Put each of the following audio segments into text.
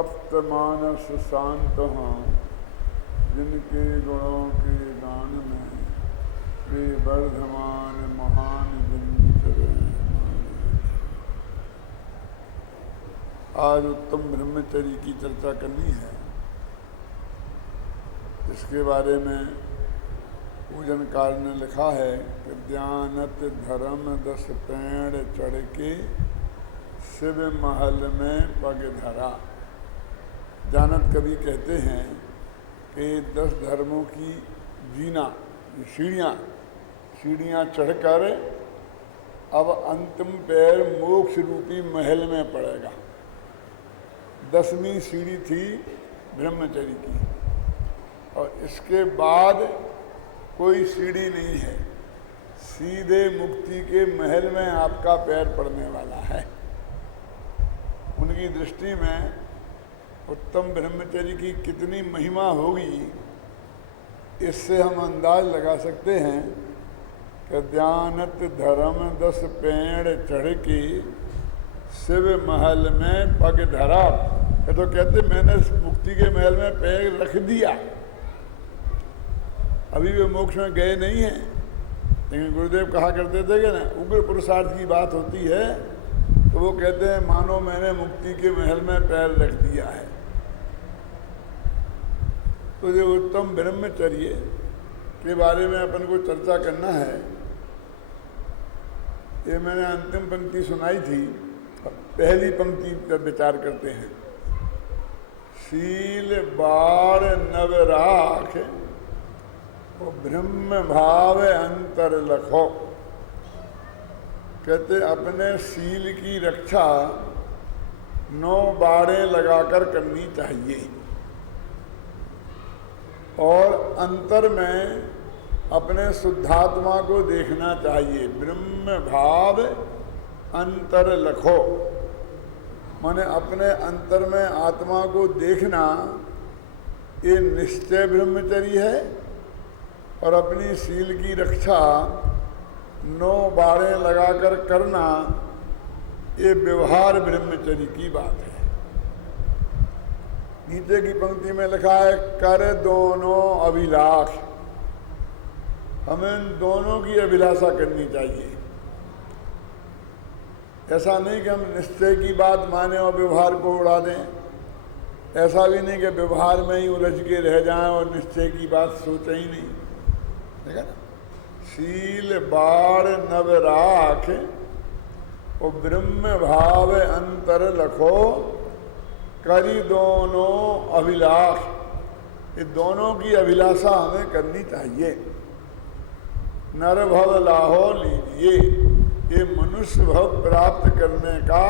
तप्त मानस शांत हाँ, जिनके गुणों के गान में वे वर्धमान महान जिन चले। आज उत्तम ब्रह्मचर्य की चर्चा करनी है। इसके बारे में पूजनकार ने लिखा है कि ज्ञानत धर्म 10 पेड़ चढ़ के शिव महल में पग धरा। जानत कवि कहते हैं कि 10 धर्मों की जीना सीढ़ियाँ चढ़कर अब अंतिम पैर मोक्ष रूपी महल में पड़ेगा। 10वीं सीढ़ी थी ब्रह्मचर्य की, और इसके बाद कोई सीढ़ी नहीं है, सीधे मुक्ति के महल में आपका पैर पड़ने वाला है। उनकी दृष्टि में उत्तम ब्रह्मचर्य की कितनी महिमा होगी, इससे हम अंदाज लगा सकते हैं कि ज्ञानत धर्म 10 पेड़ चढ़ के शिव महल में पग धरा। ये तो कहते मैंने मुक्ति के महल में पैर रख दिया, अभी वे मोक्ष में गए नहीं हैं। लेकिन गुरुदेव कहा करते थे कि ना उग्र पुरुषार्थ की बात होती है तो वो कहते हैं मानो मैंने मुक्ति के महल में पैर रख दिया है। तो ये उत्तम ब्रह्मचर्य के बारे में अपन को चर्चा करना है। ये मैंने अंतिम पंक्ति सुनाई थी, पहली पंक्ति पर विचार करते हैं। शील बार नव राख ब्रह्म भाव अंतर लखो। कहते अपने शील की रक्षा 9 बाड़ें लगाकर करनी चाहिए, और अंतर में अपने शुद्धात्मा को देखना चाहिए। ब्रह्म भाव अंतर लखो, माने अपने अंतर में आत्मा को देखना, ये निश्चय ब्रह्मचर्य है। और अपनी शील की रक्षा 9 बाड़ें लगाकर करना, ये व्यवहार ब्रह्मचर्य की बात है। नीचे की पंक्ति में लिखा है कर दोनों अभिलाष। हमें दोनों की अभिलाषा करनी चाहिए। ऐसा नहीं कि हम निश्चय की बात माने और व्यवहार को उड़ा दें, ऐसा भी नहीं कि व्यवहार में ही उलझ के रह जाएं और निश्चय की बात सोचें ही नहीं। देखा ना, शील बाढ़ नव राख और ब्रह्म भाव अंतर लखो, करी दोनों अभिलाष। ये दोनों की अभिलाषा हमें करनी चाहिए। नर भव लाहो लीजिए, ये मनुष्य भव प्राप्त करने का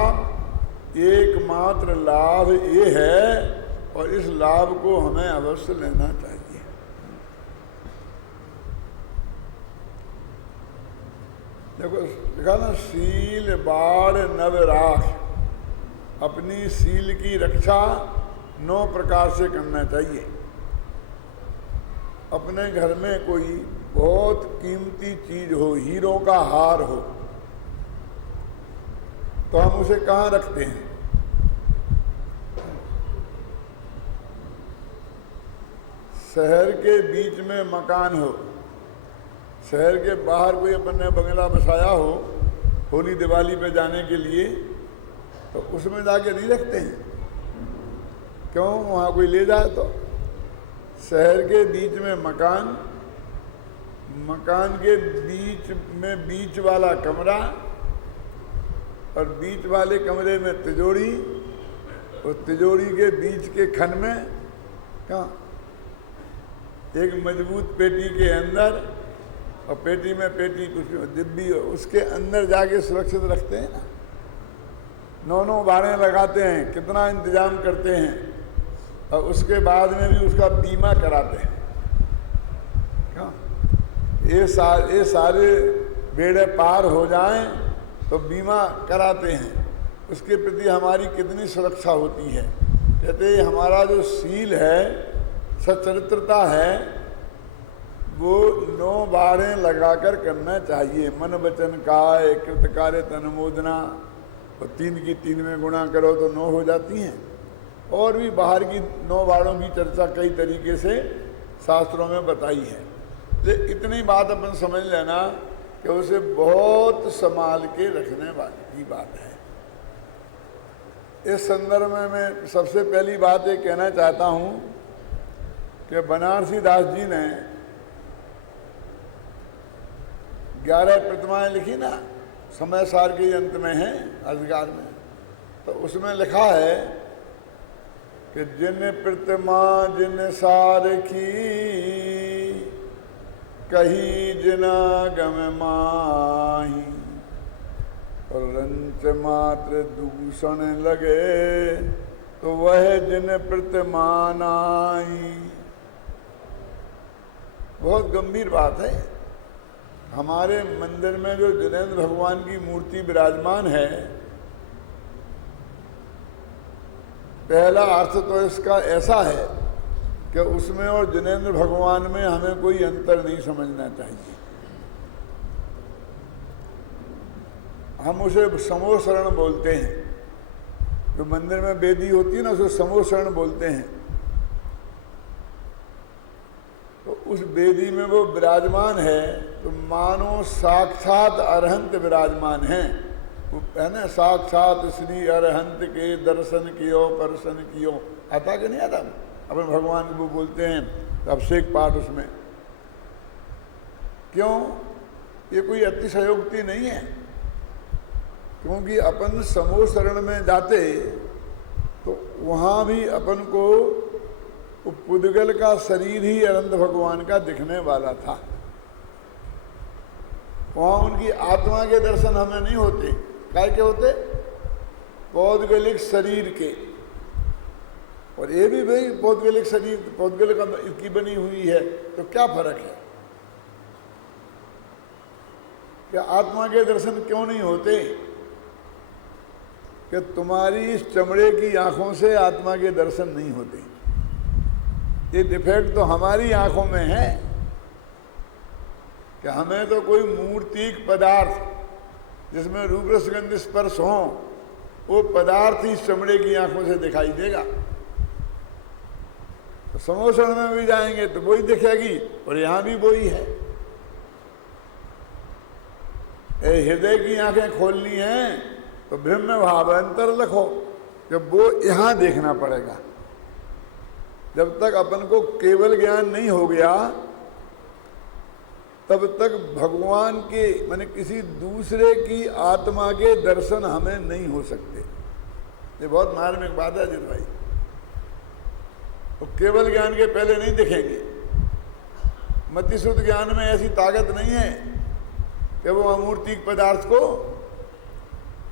एकमात्र लाभ ये है, और इस लाभ को हमें अवश्य लेना चाहिए। देखो लिखा ना, शील बाढ़ नव राख। अपनी शील की रक्षा 9 प्रकार से करना चाहिए। अपने घर में कोई बहुत कीमती चीज हो, हीरों का हार हो, तो हम उसे कहाँ रखते हैं? शहर के बीच में मकान हो, शहर के बाहर कोई अपन ने बंगला बसाया हो होली दिवाली पे जाने के लिए, तो उसमें जाके नहीं रखते हैं। क्यों? वहाँ कोई ले जाए तो। शहर के बीच में मकान, मकान के बीच में बीच वाला कमरा, और बीच वाले कमरे में तिजोरी, और तिजोरी के बीच के खन में कहाँ एक मजबूत पेटी के अंदर, और पेटी में पेटी कुछ डिब्बी, उसके अंदर जाके सुरक्षित रखते हैं ना। 9 बाड़ें लगाते हैं, कितना इंतजाम करते हैं, और उसके बाद में भी उसका बीमा कराते हैं। क्या ये सारे बेड़े पार हो जाएं तो बीमा कराते हैं। उसके प्रति हमारी कितनी सुरक्षा होती है। कहते हैं हमारा जो शील है, सच्चरित्रता है, वो 9 बाड़ें लगाकर करना चाहिए। मन वचन काय कृत कार्य तन मोदना, और 3 की 3 में गुणा करो तो 9 हो जाती हैं। और भी बाहर की 9 वाणों की चर्चा कई तरीके से शास्त्रों में बताई है। तो इतनी बात अपन समझ लेना कि उसे बहुत संभाल के रखने वाली की बात है। इस संदर्भ में मैं सबसे पहली बात ये कहना चाहता हूँ कि बनारसी दास जी ने 11 प्रतिमाएं लिखी ना, समय सार के अंत में है अधिकार में, तो उसमें लिखा है कि जिन प्रतिमा जिन सार की कही जिना गम माही, और रंच मात्र दूषण लगे तो वह जिन प्रतिमा नाई। बहुत गंभीर बात है। हमारे मंदिर में जो जिनेंद्र भगवान की मूर्ति विराजमान है, पहला अर्थ तो इसका ऐसा है कि उसमें और जिनेंद्र भगवान में हमें कोई अंतर नहीं समझना चाहिए। हम उसे समोशरण बोलते हैं। जो मंदिर में वेदी होती है ना, उसे समोशरण बोलते हैं। तो उस वेदी में वो विराजमान है तो मानो साक्षात अरहंत विराजमान हैं। वो है ना, साक्षात श्री अरहंत के दर्शन कियो परसन कियो। आता कि नहीं आता? अपन भगवान को बोलते हैं तो अभिषेक पाठ उसमें। क्यों? ये कोई अतिशयोक्ति नहीं है, क्योंकि अपन समूह शरण में जाते तो वहाँ भी अपन को पुद्गल का शरीर ही अनंत भगवान का दिखने वाला था। वहाँ उनकी आत्मा के दर्शन हमें नहीं होते। काय के होते? पौद्गलिक शरीर के। और ये भी भाई पौद्गलिक शरीर पौद्गल का की बनी हुई है, तो क्या फर्क है? क्या आत्मा के दर्शन क्यों नहीं होते? कि तुम्हारी इस चमड़े की आंखों से आत्मा के दर्शन नहीं होते। ये डिफेक्ट तो हमारी आंखों में है कि हमें तो कोई मूर्तिक पदार्थ जिसमें रूप रसगंध स्पर्श हो, वो पदार्थ ही चमड़े की आंखों से दिखाई देगा। तो समोषण में भी जाएंगे तो वही दिखेगी, और यहां भी वही है। हृदय की आंखें खोलनी है तो ब्रह्म भावांतर लिखो, जब वो यहां देखना पड़ेगा। जब तक अपन को केवल ज्ञान नहीं हो गया तब तक भगवान के माने किसी दूसरे की आत्मा के दर्शन हमें नहीं हो सकते। ये बहुत मार्मिक बात है अजित भाई। तो केवल ज्ञान के पहले नहीं दिखेंगे। मति शुद्ध ज्ञान में ऐसी ताकत नहीं है कि वो अमूर्तिक पदार्थ को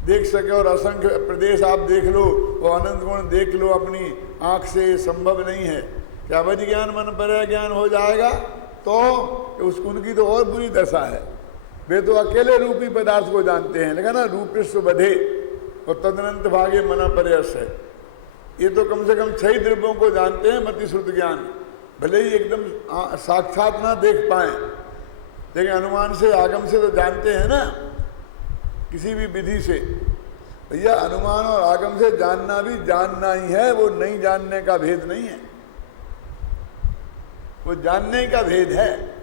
देख सके। और असंख्य प्रदेश आप देख लो, वो अनंत गुण देख लो, अपनी आंख से संभव नहीं है। क्या अवधि ज्ञान मन पर ज्ञान हो जाएगा तो उनकी तो और बुरी दशा है। वे तो अकेले रूपी पदार्थ को जानते हैं, लेकिन ना रूपिस्व बधे और तदनंत भागे मना परयस है। ये तो कम से कम 6 द्रव्यों को जानते हैं मति श्रुत ज्ञान, भले ही एकदम साक्षात ना देख पाए, लेकिन अनुमान से आगम से तो जानते हैं ना, किसी भी विधि से। भैया अनुमान और आगम से जानना भी जानना ही है, वो नहीं जानने का भेद नहीं है, वो जानने का भेद है।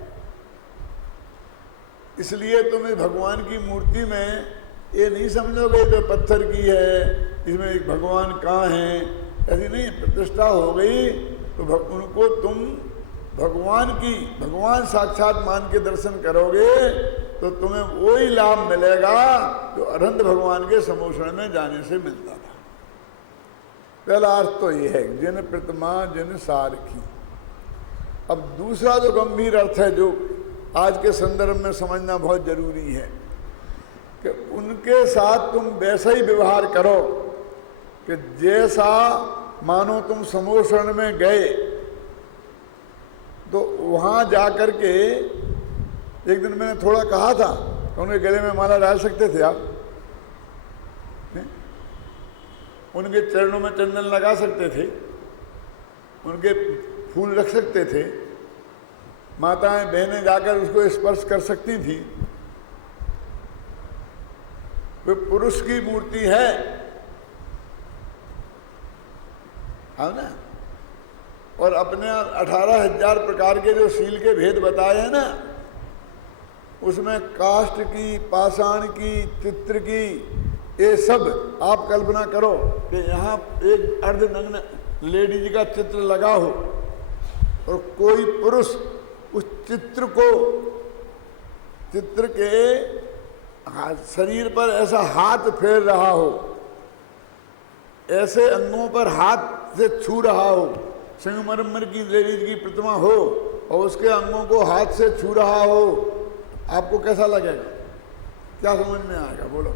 इसलिए तुम इस भगवान की मूर्ति में ये नहीं समझोगे तो पत्थर की है, इसमें एक भगवान कहाँ है, ऐसी नहीं। प्रतिष्ठा हो गई तो उनको तुम भगवान साक्षात मान के दर्शन करोगे तो तुम्हें वही लाभ मिलेगा जो अनंत भगवान के समोषण में जाने से मिलता था। पहला अर्थ तो ये है जिन प्रतिमा जिन सार की। अब दूसरा जो गंभीर अर्थ है जो आज के संदर्भ में समझना बहुत जरूरी है कि उनके साथ तुम वैसा ही व्यवहार करो कि जैसा मानो तुम समोषण में गए तो वहां जाकर के एक दिन मैंने थोड़ा कहा था तो उनके गले में माला डाल सकते थे आप, उनके चरणों में चंदन लगा सकते थे, उनके फूल रख सकते थे, माताएं बहनें जाकर उसको स्पर्श कर सकती थी। वे पुरुष की मूर्ति है, है ना। और अपने 18,000 प्रकार के जो शील के भेद बताए हैं ना, उसमें काष्ठ की, पाषाण की, चित्र की, ये सब आप कल्पना करो कि यहाँ एक अर्धनग्न लेडीज का चित्र लगा हो और कोई पुरुष उस चित्र को, चित्र के शरीर पर ऐसा हाथ फेर रहा हो, ऐसे अंगों पर हाथ से छू रहा हो, संगमरमर की लेडीज की प्रतिमा हो और उसके अंगों को हाथ से छू रहा हो, आपको कैसा लगेगा? क्या समझ में आएगा? बोलो,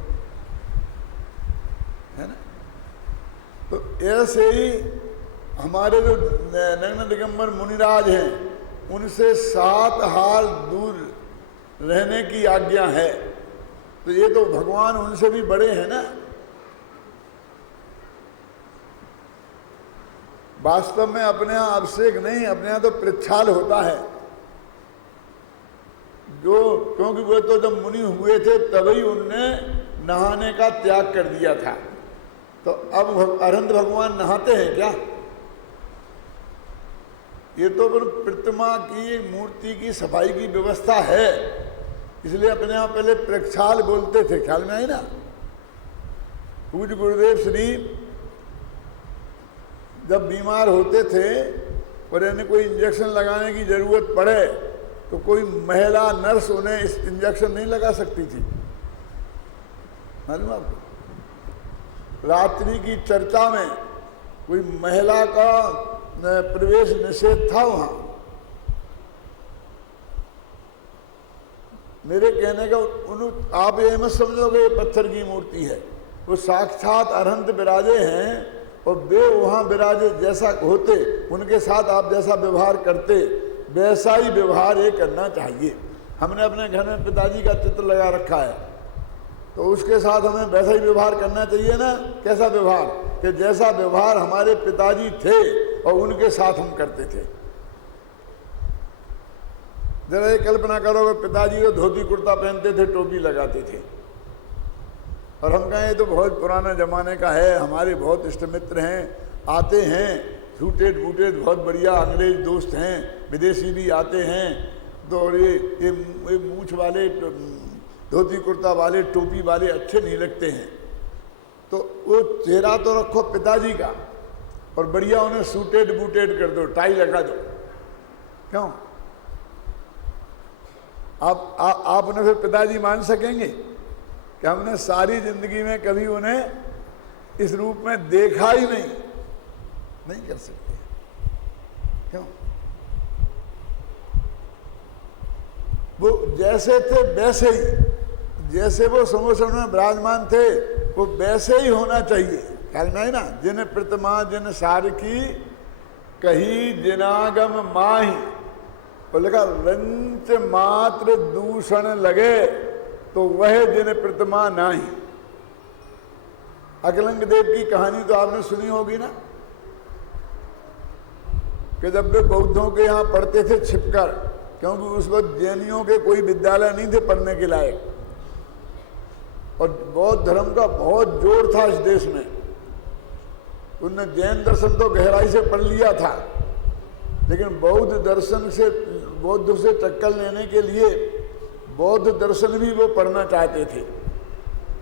है ना। तो ऐसे ही हमारे जो नग्न दिगंबर मुनिराज हैं, उनसे 7 हाल दूर रहने की आज्ञा है। तो ये तो भगवान उनसे भी बड़े हैं ना। वास्तव में अपने यहाँ अभिषेक नहीं, अपने यहाँ तो प्रक्षाल होता है। जो क्योंकि वो तो जब मुनि हुए थे तभी उनने नहाने का त्याग कर दिया था। तो अब अरहंत भगवान नहाते हैं क्या? ये तो प्रतिमा की, मूर्ति की सफाई की व्यवस्था है, इसलिए अपने यहाँ पहले प्रक्षाल बोलते थे। ख्याल में आई ना। पूज्य गुरुदेव श्री जब बीमार होते थे और इन्हें कोई इंजेक्शन लगाने की जरूरत पड़े तो कोई महिला नर्स उन्हें इस इंजेक्शन नहीं लगा सकती थी, मालूम आपको। रात्रि की चर्चा में कोई महिला का प्रवेश निषेध था वहां। मेरे कहने का आप ये मत समझोगे ये पत्थर की मूर्ति है, वो साक्षात अरहंत विराजे हैं और वे वहां विराजे जैसा होते, उनके साथ आप जैसा व्यवहार करते वैसा ही व्यवहार ये करना चाहिए। हमने अपने घर में पिताजी का चित्र लगा रखा है, तो उसके साथ हमें वैसा ही व्यवहार करना चाहिए ना। कैसा व्यवहार? कि जैसा व्यवहार हमारे पिताजी थे और उनके साथ हम करते थे। जरा ये कल्पना करो, पिताजी तो धोती कुर्ता पहनते थे, टोपी लगाते थे, और हम कहें तो बहुत पुराने जमाने का है, हमारे बहुत इष्ट मित्र हैं, आते हैं सूटेड बूटेड, बहुत बढ़िया अंग्रेज दोस्त हैं, विदेशी भी आते हैं, तो ये मूछ वाले, धोती कुर्ता वाले, टोपी वाले अच्छे नहीं लगते हैं। तो वो चेहरा तो रखो पिताजी का और बढ़िया उन्हें सूटेड बूटेड कर दो, टाई लगा दो। क्यों? आप उन्हें फिर पिताजी मान सकेंगे कि हमने सारी जिंदगी में कभी उन्हें इस रूप में देखा ही नहीं कर सकते। क्यों? वो जैसे थे वैसे ही, जैसे वो समोसन में विराजमान थे वो वैसे ही होना चाहिए। ख्याल में है ना। जिन प्रतिमा जिन सार की कही जिनागम माही, वो लिखा रंच मात्र दूषण लगे तो वह जिन प्रतिमा नाही। अकलंग देव की कहानी तो आपने सुनी होगी ना, कि जब वे बौद्धों के यहाँ पढ़ते थे छिपकर, क्योंकि उस वक्त जैनियों के कोई विद्यालय नहीं थे पढ़ने के लायक, और बौद्ध धर्म का बहुत जोर था इस देश में। उनने जैन दर्शन तो गहराई से पढ़ लिया था, लेकिन बौद्ध दर्शन से, बौद्ध से टक्कर लेने के लिए बौद्ध दर्शन भी वो पढ़ना चाहते थे,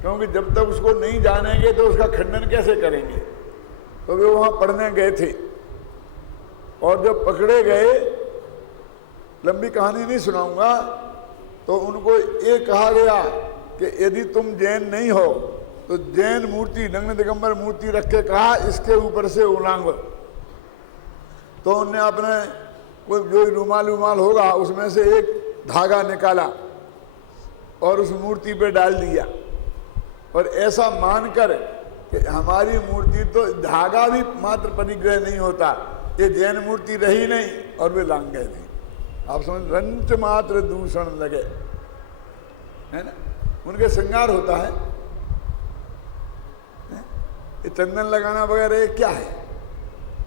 क्योंकि जब तक उसको नहीं जानेंगे तो उसका खंडन कैसे करेंगे। तो वे वहाँ पढ़ने गए थे, और जब पकड़े गए, लंबी कहानी नहीं सुनाऊंगा, तो उनको ये कहा गया कि यदि तुम जैन नहीं हो तो जैन मूर्ति, नग्न दिगंबर मूर्ति रख के कहा इसके ऊपर से उलांग। तो उनने अपने कोई जो रूमाल होगा उसमें से एक धागा निकाला और उस मूर्ति पे डाल दिया, और ऐसा मानकर कि हमारी मूर्ति तो धागा भी मात्र परिग्रह नहीं होता, ये जैन मूर्ति रही नहीं, और वे लांग गए थे। आप समझ, रंच मात्र दूषण लगे, है ना। उनके श्रृंगार होता है, ये चंदन लगाना वगैरह ये क्या है?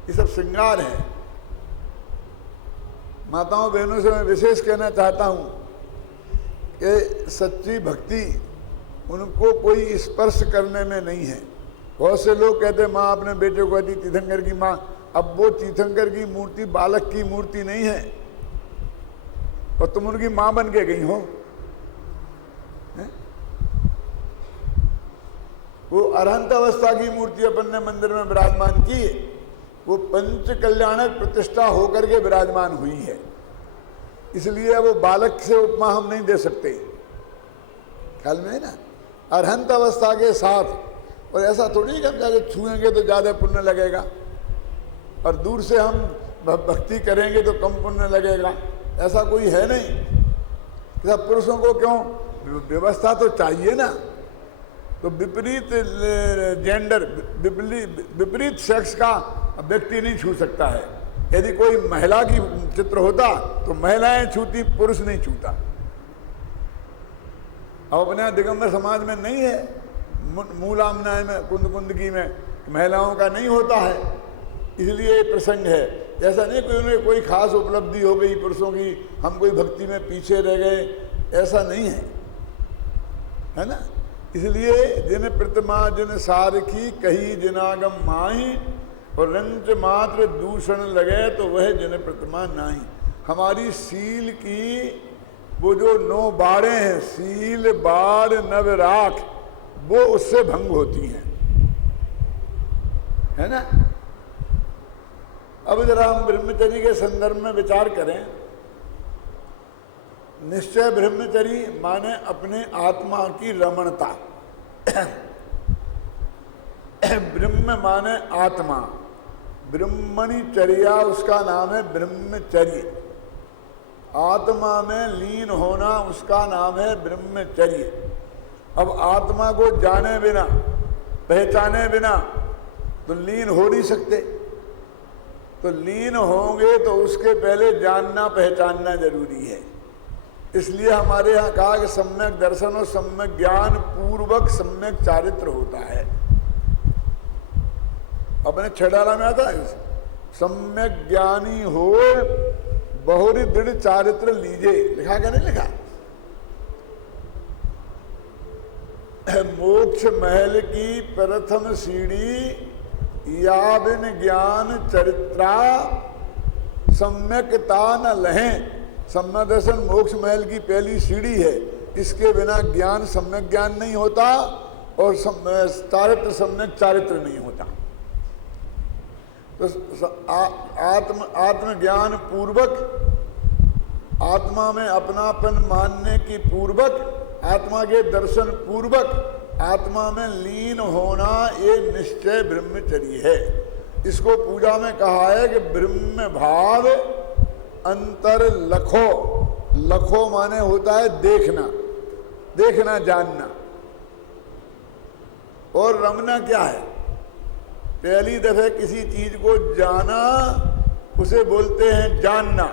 ये सब श्रृंगार है। माताओं बहनों से मैं विशेष कहना चाहता हूं कि सच्ची भक्ति उनको कोई स्पर्श करने में नहीं है। बहुत से लोग कहते हैं माँ अपने बेटे को कहती तीर्थंकर की माँ अब वो तीर्थंकर की मूर्ति बालक की मूर्ति नहीं है और तुम उनकी मां बन के गई हो। वो अरहंत अवस्था की मूर्ति अपन ने मंदिर में विराजमान की, वो पंच कल्याणक प्रतिष्ठा होकर के विराजमान हुई है, इसलिए वो बालक से उपमा हम नहीं दे सकते। ख्याल में है ना, अरहंत अवस्था के साथ। और ऐसा थोड़ी कि हम जाके छुएंगे तो ज्यादा पुण्य लगेगा और दूर से हम भक्ति करेंगे तो कम पुण्य लगेगा, ऐसा कोई है नहीं। सब पुरुषों को क्यों व्यवस्था तो चाहिए ना, तो विपरीत जेंडर, विपरीत सेक्स का व्यक्ति नहीं छू सकता है। यदि कोई महिला की चित्र होता तो महिलाएं छूती, पुरुष नहीं छूता। अब अपने दिगंबर समाज में नहीं है, मूलामनाय में, कुंदकी में महिलाओं का नहीं होता है, इसलिए ये प्रसंग है। ऐसा नहीं कोई उन्हें कोई खास उपलब्धि हो गई पुरुषों की, हम कोई भक्ति में पीछे रह गए, ऐसा नहीं है ना। इसलिए जिन प्रतिमा जिन सारखी कही जिनागम माही, और रंच मात्र दूषण लगे तो वह जिन प्रतिमा नाही। हमारी सील की वो जो 9 बाड़े हैं, सील बाड़ नव राख, वो उससे भंग होती हैं, है ना। अब जरा हम ब्रह्मचर्य के संदर्भ में विचार करें। निश्चय ब्रह्मचर्य माने अपने आत्मा की रमणता। ब्रह्म माने आत्मा, ब्रह्मणि चर्या उसका नाम है ब्रह्मचर्य। आत्मा में लीन होना उसका नाम है ब्रह्मचर्य। अब आत्मा को जाने बिना, पहचाने बिना तो लीन हो नहीं सकते। तो लीन होंगे तो उसके पहले जानना पहचानना जरूरी है। इसलिए हमारे यहाँ कहा कि सम्यक दर्शन और सम्यक ज्ञान पूर्वक सम्यक चारित्र होता है। अपने छठाला में आता है, सम्यक ज्ञानी हो बहुरी दृढ़ चारित्र लीजे, लिखा क्या नहीं लिखा। मोक्ष महल की प्रथम सीढ़ी या बिन ज्ञान चरित्रा सम्यकता न लहें। सम्यक दर्शन मोक्ष महल की पहली सीढ़ी है, इसके बिना ज्ञान सम्यक ज्ञान नहीं होता और चारित्र सम्यक चारित्र नहीं होता। तो आत्मज्ञान पूर्वक, आत्मा में अपनापन मानने की पूर्वक, आत्मा के दर्शन पूर्वक आत्मा में लीन होना, ये निश्चय ब्रह्मचर्य है। इसको पूजा में कहा है कि ब्रह्म भाव अंतर लखो। लखो माने होता है देखना, देखना जानना। और रमना क्या है? पहली दफे किसी चीज को जाना उसे बोलते हैं जानना,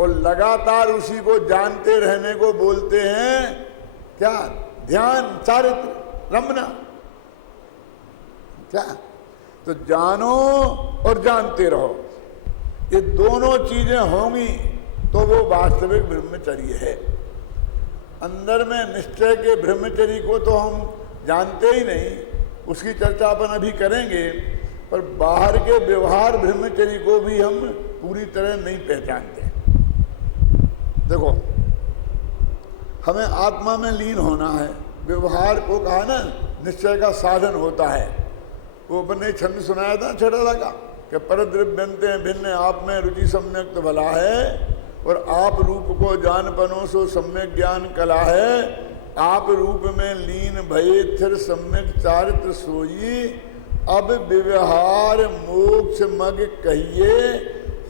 और लगातार उसी को जानते रहने को बोलते हैं क्या? ध्यान, चारित्र, रमना। क्या? तो जानो और जानते रहो, ये दोनों चीजें होंगी तो वो वास्तविक ब्रह्मचर्य है। अंदर में निश्चय के ब्रह्मचर्य को तो हम जानते ही नहीं, उसकी चर्चा अपन अभी करेंगे, पर बाहर के व्यवहार ब्रह्मचर्य को भी हम पूरी तरह नहीं पहचानते। देखो, हमें आत्मा में लीन होना है। व्यवहार को कहा ना निश्चय का साधन होता है। वो अपन ने छंद सुनाया था छठा का कि परद्रव्यंते हैं भिन्न, आप में रुचि सम्यक तो भला है, और आप रूप को जान पनो सो सम्यक ज्ञान कला है। आप रूप में लीन भये थिर सम्यक चारित्र सोई, अब व्यवहार मोक्ष मग कहिए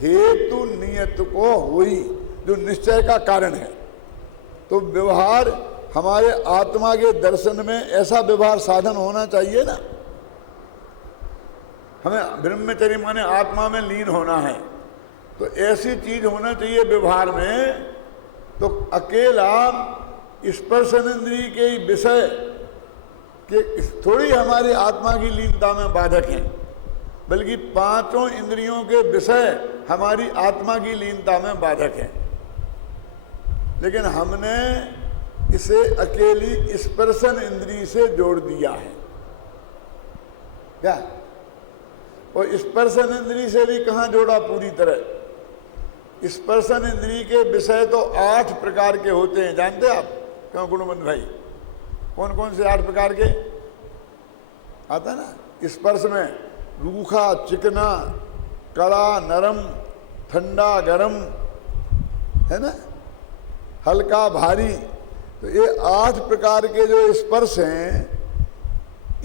हेतु नियत को हुई, जो निश्चय का कारण है। तो व्यवहार हमारे आत्मा के दर्शन में ऐसा व्यवहार साधन होना चाहिए ना। हमें ब्रह्मचर्य माने आत्मा में लीन होना है, तो ऐसी चीज होना चाहिए व्यवहार में। तो अकेला स्पर्शन इंद्रिय के विषय के थोड़ी हमारी आत्मा की लीनता में बाधक हैं, बल्कि पांचों इंद्रियों के विषय हमारी आत्मा की लीनता में बाधक हैं। लेकिन हमने इसे अकेली स्पर्शन इंद्रिय से जोड़ दिया है। क्या? और स्पर्शन इंद्री से भी कहाँ जोड़ा पूरी तरह। स्पर्शन इंद्री के विषय तो 8 प्रकार के होते हैं, जानते आप क्यों गुणवंत भाई? कौन कौन से 8 प्रकार के आता है ना? स्पर्श में रूखा, चिकना, कड़ा, नरम, ठंडा, गरम, है ना, हल्का, भारी। तो ये 8 प्रकार के जो स्पर्श हैं,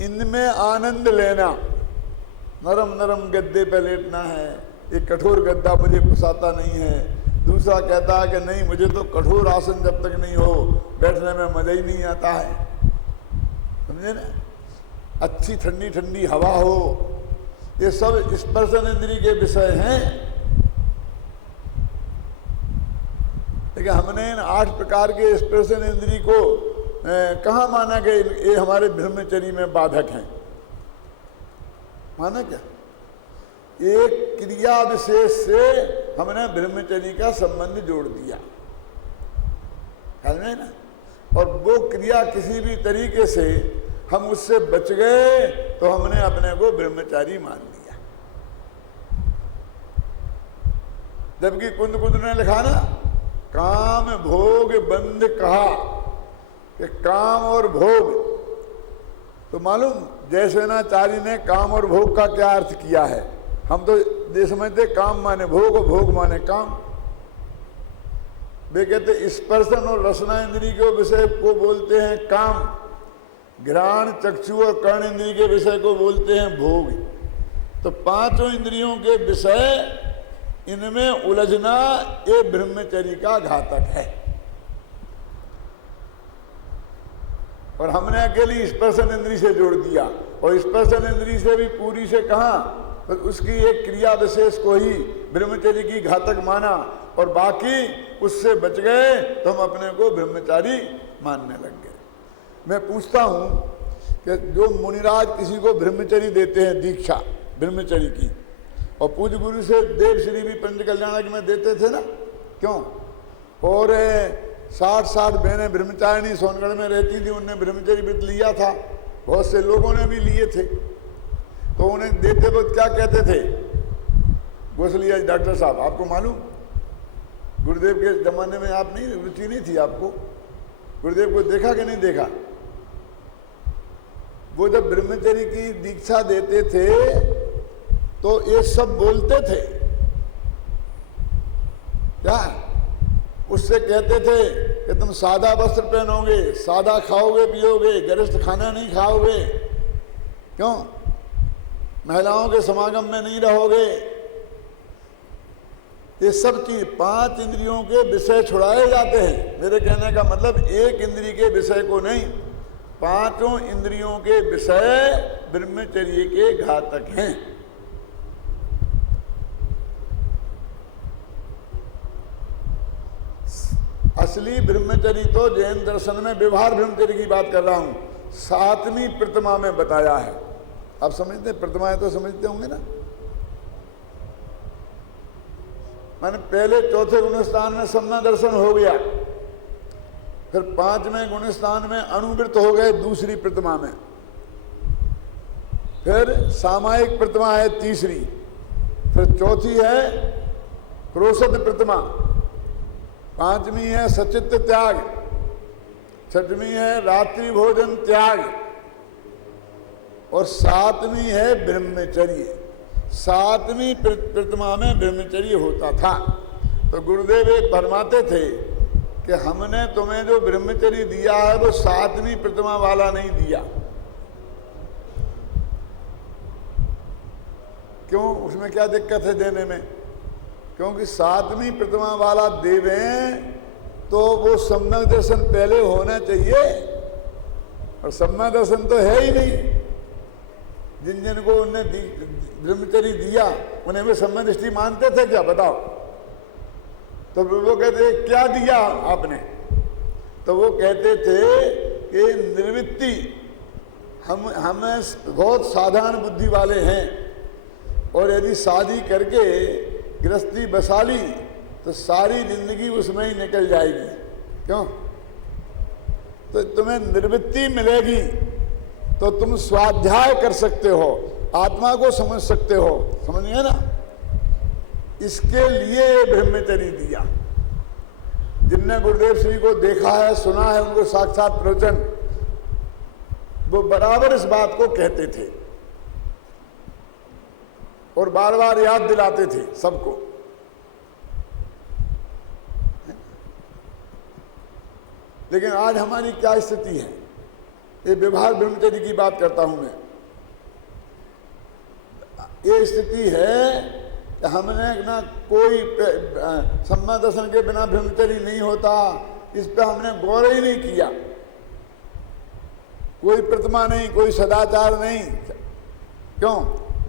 इनमें आनंद लेना। नरम नरम गद्दे पे लेटना है, एक कठोर गद्दा मुझे पुसाता नहीं है। दूसरा कहता है कि नहीं, मुझे तो कठोर आसन जब तक नहीं हो बैठने में मजा ही नहीं आता है, समझे ना। अच्छी ठंडी ठंडी हवा हो, ये सब स्पर्शन इंद्री के विषय हैं। लेकिन हमने इन 8 प्रकार के स्पर्शन इंद्री को कहाँ माना कि ये हमारे ब्रह्मचर्य में बाधक हैं? माना क्या? एक क्रिया विशेष से हमने ब्रह्मचर्य का संबंध जोड़ दिया है ना। और वो क्रिया किसी भी तरीके से हम उससे बच गए तो हमने अपने को ब्रह्मचारी मान लिया। जबकि कुंद ने लिखा ना, काम भोग बंध कहा, कि काम और भोग। तो मालूम जयसेनाचार्य ने काम और भोग का क्या अर्थ किया है? हम तो ये समझते काम माने भोग और भोग माने काम। वे कहते स्पर्शन और रसना इंद्री के विषय को बोलते हैं काम, घ्राण, चक्षु और कर्ण इंद्री के विषय को बोलते हैं भोग। तो 5 इंद्रियों के विषय, इनमें उलझना ये ब्रह्मचर्य का घातक है। और हमने अकेली स्पर्शन इंद्री से जोड़ दिया, और स्पर्शन इंद्री से भी पूरी से कहा, तो उसकी एक क्रिया विशेष को ही ब्रह्मचर्य की घातक माना, और बाकी उससे बच गए तो हम अपने को ब्रह्मचारी मानने लग गए। मैं पूछता हूं कि जो मुनिराज किसी को ब्रह्मचर्य देते हैं, दीक्षा ब्रह्मचर्य की, और पूज्य गुरु से देवश्री भी पंच कल्याणक में देते थे ना, क्यों? और 60 बहनें ब्रह्मचारिणी सोनगढ़ में रहती थी, उनने ब्रह्मचर्य व्रत लिया था, बहुत से लोगों ने भी लिए थे। तो उन्हें देते वक्त क्या कहते थे गोसलिया डॉक्टर साहब? आपको मालूम, गुरुदेव के जमाने में आप नहीं, रुचि नहीं थी आपको? गुरुदेव को देखा कि नहीं देखा? वो जब ब्रह्मचर्य की दीक्षा देते थे तो ये सब बोलते थे क्या? उससे कहते थे कि तुम सादा वस्त्र पहनोगे, सादा खाओगे पियोगे, गरिष्ठ खाना नहीं खाओगे, क्यों? महिलाओं के समागम में नहीं रहोगे। ये सब चीज 5 इंद्रियों के विषय छुड़ाए जाते हैं। मेरे कहने का मतलब एक इंद्रिय के विषय को नहीं, 5 इंद्रियों के विषय ब्रह्मचर्य के घातक हैं। असली ब्रह्मचर्य तो जैन दर्शन में व्यवहार ब्रह्मचर्य की बात कर रहा हूं, 7वीं प्रतिमा में बताया है। आप समझते, प्रतिमाएं तो समझते होंगे ना। मैंने पहले 4थे गुणस्थान में सम्ना दर्शन हो गया, फिर 5वें गुणस्थान में अनुवृत्त हो गए दूसरी प्रतिमा में, फिर सामायिक प्रतिमा है तीसरी, फिर चौथी है क्रोशद प्रतिमा, 5वीं है सचित्त त्याग, 6वीं है रात्रि भोजन त्याग, और 7वीं है ब्रह्मचर्य। 7वीं प्रतिमा में ब्रह्मचर्य होता था। तो गुरुदेव एक फरमाते थे कि हमने तुम्हें जो ब्रह्मचर्य दिया है वो 7वीं प्रतिमा वाला नहीं दिया। क्यों? उसमें क्या दिक्कत है देने में? क्योंकि 7वीं प्रतिमा वाला देवें तो वो सम्यक दर्शन पहले होना चाहिए, और सम्यक दर्शन तो है ही नहीं। जिन जिन को उन्हें ब्रह्मचर्य दिया उन्हें वे सम्यक दृष्टि मानते थे क्या? बताओ। तो वो कहते क्या दिया आपने? तो वो कहते थे कि निर्वृत्ति, हम बहुत साधारण बुद्धि वाले हैं, और यदि शादी करके गृहस्थी बसा ली तो सारी जिंदगी उसमें ही निकल जाएगी। क्यों? तो तुम्हें निवृत्ति मिलेगी तो तुम स्वाध्याय कर सकते हो, आत्मा को समझ सकते हो, समझिए ना, इसके लिए ब्रह्मचर्य दिया। जिनने गुरुदेव श्री को देखा है, सुना है, उनको साक्षात प्रवचन, वो बराबर इस बात को कहते थे और बार बार याद दिलाते थे सबको। लेकिन आज हमारी क्या स्थिति है? ये व्यवहार ब्रह्मचर्य की बात करता हूं मैं। ये स्थिति है कि हमने ना कोई सम्मा दर्शन के बिना ब्रह्मचर्य नहीं होता, इस पे हमने गौर ही नहीं किया। कोई प्रतिमा नहीं, कोई सदाचार नहीं। क्यों?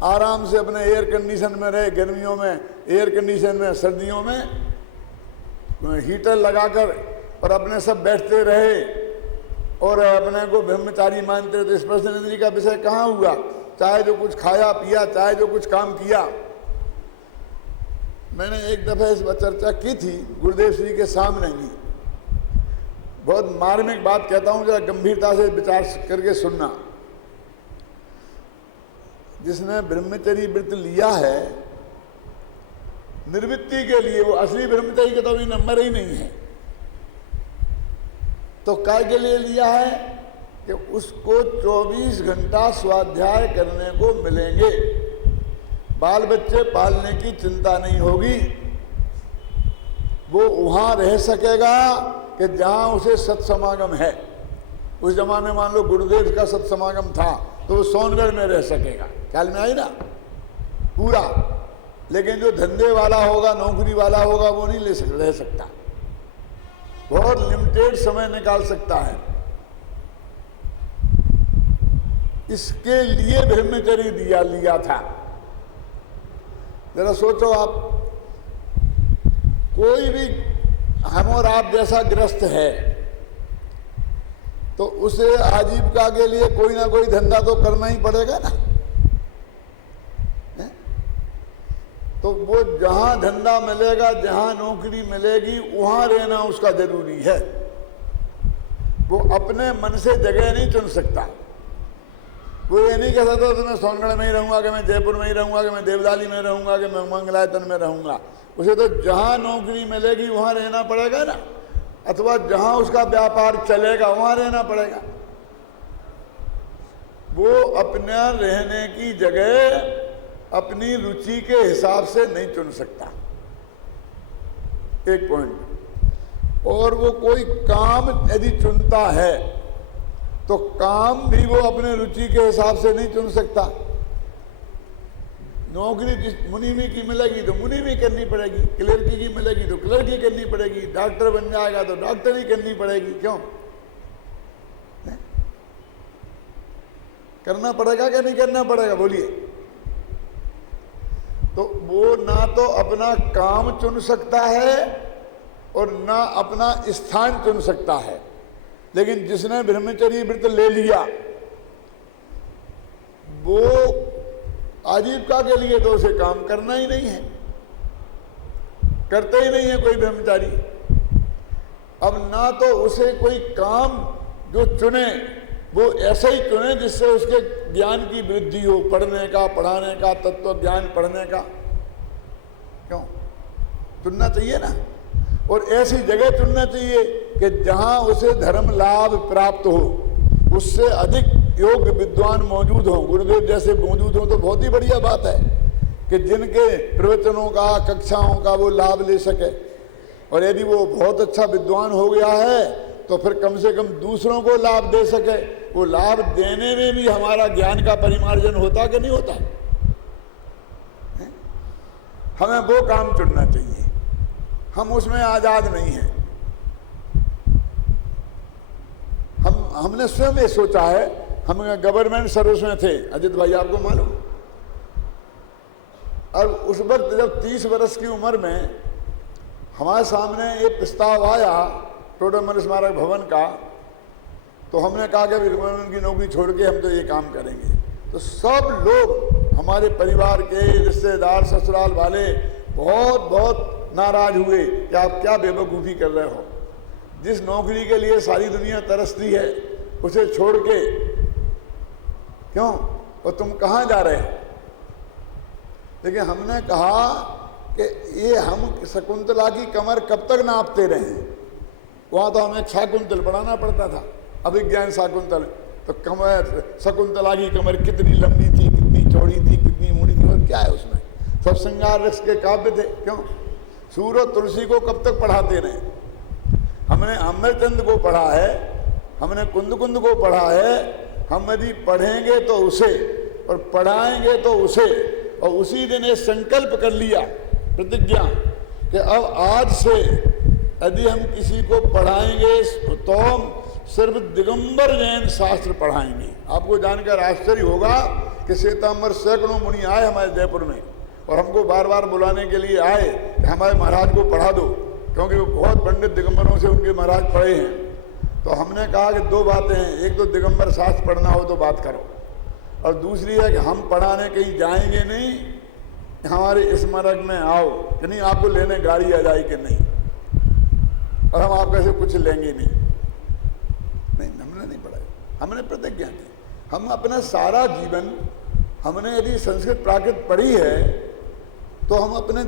आराम से अपने एयर कंडीशन में रहे, गर्मियों में एयर कंडीशन में, सर्दियों में हीटर लगाकर और अपने सब बैठते रहे और अपने को ब्रह्मचारी मानते रहे। तो स्पर्श इंद्रिय का विषय कहाँ हुआ? चाहे जो कुछ खाया पिया, चाहे जो कुछ काम किया। मैंने एक दफा इस पर चर्चा की थी गुरुदेव श्री के सामने भी। बहुत मार्मिक बात कहता हूं, जरा गंभीरता से विचार करके सुनना। जिसने ब्रह्मचर्य व्रत लिया है निर्वृत्ति के लिए, वो असली ब्रह्मचर्य का तो अभी नंबर ही नहीं है। तो काय के लिए लिया है कि उसको 24 घंटा स्वाध्याय करने को मिलेंगे, बाल बच्चे पालने की चिंता नहीं होगी, वो वहां रह सकेगा कि जहां उसे सत्समागम है। उस जमाने में मान लो गुरुदेव का सत्समागम था तो वो सोनगढ़ में रह सकेगा। ख्याल में आई ना पूरा। लेकिन जो धंधे वाला होगा, नौकरी वाला होगा, वो नहीं रह सकता, बहुत लिमिटेड समय निकाल सकता है। इसके लिए ब्रह्मचर्य लिया था। जरा सोचो आप, कोई भी हम और आप जैसा ग्रस्त है तो उसे आजीविका के लिए कोई ना कोई धंधा तो करना ही पड़ेगा ना। तो वो जहां धंधा मिलेगा, जहां नौकरी मिलेगी, वहां रहना उसका जरूरी है। वो अपने मन से जगह नहीं चुन सकता। वो ये नहीं कह सकता तो मैं सोनगढ़ में ही रहूंगा, कि मैं जयपुर में ही रहूंगा, कि मैं देवदाली में रहूंगा, कि मैं मंगलायतन में रहूंगा। उसे तो जहां नौकरी मिलेगी वहां रहना पड़ेगा ना, अथवा जहां उसका व्यापार चलेगा वहां रहना पड़ेगा। वो अपना रहने की जगह अपनी रुचि के हिसाब से नहीं चुन सकता, एक पॉइंट। और वो कोई काम यदि चुनता है तो काम भी वो अपने रुचि के हिसाब से नहीं चुन सकता। नौकरी जिस मुनीमी की मिलेगी तो मुनीमी करनी पड़ेगी, क्लर्की की मिलेगी तो क्लर्की करनी पड़ेगी, डॉक्टर बन जाएगा तो डॉक्टरी करनी पड़ेगी। क्यों? करना पड़ेगा क्या नहीं करना पड़ेगा? बोलिए। तो वो ना तो अपना काम चुन सकता है और ना अपना स्थान चुन सकता है। लेकिन जिसने ब्रह्मचर्य व्रत ले लिया वो आजीविका के लिए तो उसे काम करना ही नहीं है, करते ही नहीं है कोई ब्रह्मचारी। अब ना तो उसे कोई काम जो चुने वो ऐसा ही चुने जिससे उसके ज्ञान की वृद्धि हो, पढ़ने का, पढ़ाने का, तत्व ज्ञान पढ़ने का। क्यों? चुनना चाहिए ना। और ऐसी जगह चुनना चाहिए कि जहां उसे धर्म लाभ प्राप्त हो, उससे अधिक योग्य विद्वान मौजूद हो, गुरुदेव जैसे मौजूद हो तो बहुत ही बढ़िया बात है कि जिनके प्रवचनों का, कक्षाओं का वो लाभ ले सके। और यदि वो बहुत अच्छा विद्वान हो गया है तो फिर कम से कम दूसरों को लाभ दे सके। वो लाभ देने में भी हमारा ज्ञान का परिमार्जन होता कि नहीं होता? हमें वो काम चुनना चाहिए, हम उसमें आजाद नहीं हैं। हमने स्वयं ये सोचा है, हम गवर्नमेंट सर्विस में थे, अजित भाई आपको मालूम। और उस वक्त जब 30 वर्ष की उम्र में हमारे सामने ये प्रस्ताव आया टोडरमल स्मारक भवन का, तो हमने कहा कि गवर्नमेंट की नौकरी छोड़ के हम तो ये काम करेंगे। तो सब लोग हमारे परिवार के रिश्तेदार, ससुराल वाले बहुत बहुत नाराज हुए कि आप क्या बेवकूफ़ी कर रहे हो। जिस नौकरी के लिए सारी दुनिया तरसती है उसे छोड़ के क्यों? और तुम कहाँ जा रहे हो? लेकिन हमने कहा कि ये हम शकुंतला की कमर कब तक नापते रहे? वहाँ तो हमें शाकुंतल पढ़ाना पड़ता था, अभिज्ञान शाकुंतल। तो कमर शकुंतला की कमर कितनी लंबी थी, कितनी चौड़ी थी, कितनी मुड़ी थी, और क्या है उसमें? सब श्रृंगार रस के काव्य थे। क्यों? सूर और तुलसी को कब तक पढ़ाते रहे? हमने अमरचंद को पढ़ा है, हमने कुंद कुंद को पढ़ा है। हम यदि पढ़ेंगे तो उसे और पढ़ाएंगे तो उसे, और उसी दिन ये संकल्प कर लिया, प्रतिज्ञा, कि अब आज से यदि हम किसी को पढ़ाएंगे तो हम सिर्फ दिगंबर जैन शास्त्र पढ़ाएंगे। आपको जानकर आश्चर्य होगा कि श्वेतांबर सैकड़ों मुनि आए हमारे जयपुर में और हमको बार बार बुलाने के लिए आए कि हमारे महाराज को पढ़ा दो, क्योंकि वो बहुत पंडित दिगंबरों से उनके महाराज पढ़े हैं। तो हमने कहा कि दो बातें हैं, एक तो दिगंबर शास्त्र पढ़ना हो तो बात करो, और दूसरी है कि हम पढ़ाने कहीं जाएंगे नहीं, हमारे स्मारक में आओ कि नहीं, आपको लेने गाड़ी आ जाए कि नहीं, और हम आपके से कुछ लेंगे नहीं। हमने नहीं पढ़ाया, हमने प्रतिज्ञा की। हम अपना सारा जीवन, हमने यदि संस्कृत प्राकृत पढ़ी है तो हम अपने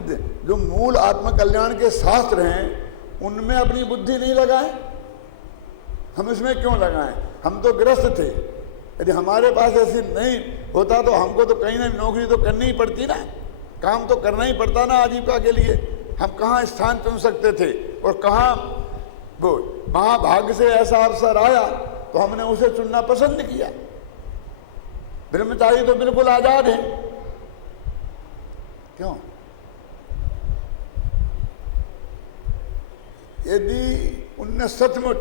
जो मूल आत्मकल्याण के शास्त्र हैं उनमें अपनी बुद्धि नहीं लगाएं। हम इसमें क्यों लगाएं? हम तो ग्रस्त थे। यदि हमारे पास ऐसी नहीं होता तो हमको तो कहीं ना नौकरी तो करनी ही पड़ती ना, काम तो करना ही पड़ता ना आजीविका के लिए। हम कहाँ स्थान चुन सकते थे और कहाँ वो महाभाग्य से ऐसा अवसर आया तो हमने उसे चुनना पसंद किया। ब्रह्मचारी तो बिल्कुल आजाद है। क्यों? यदि उनने सचमुच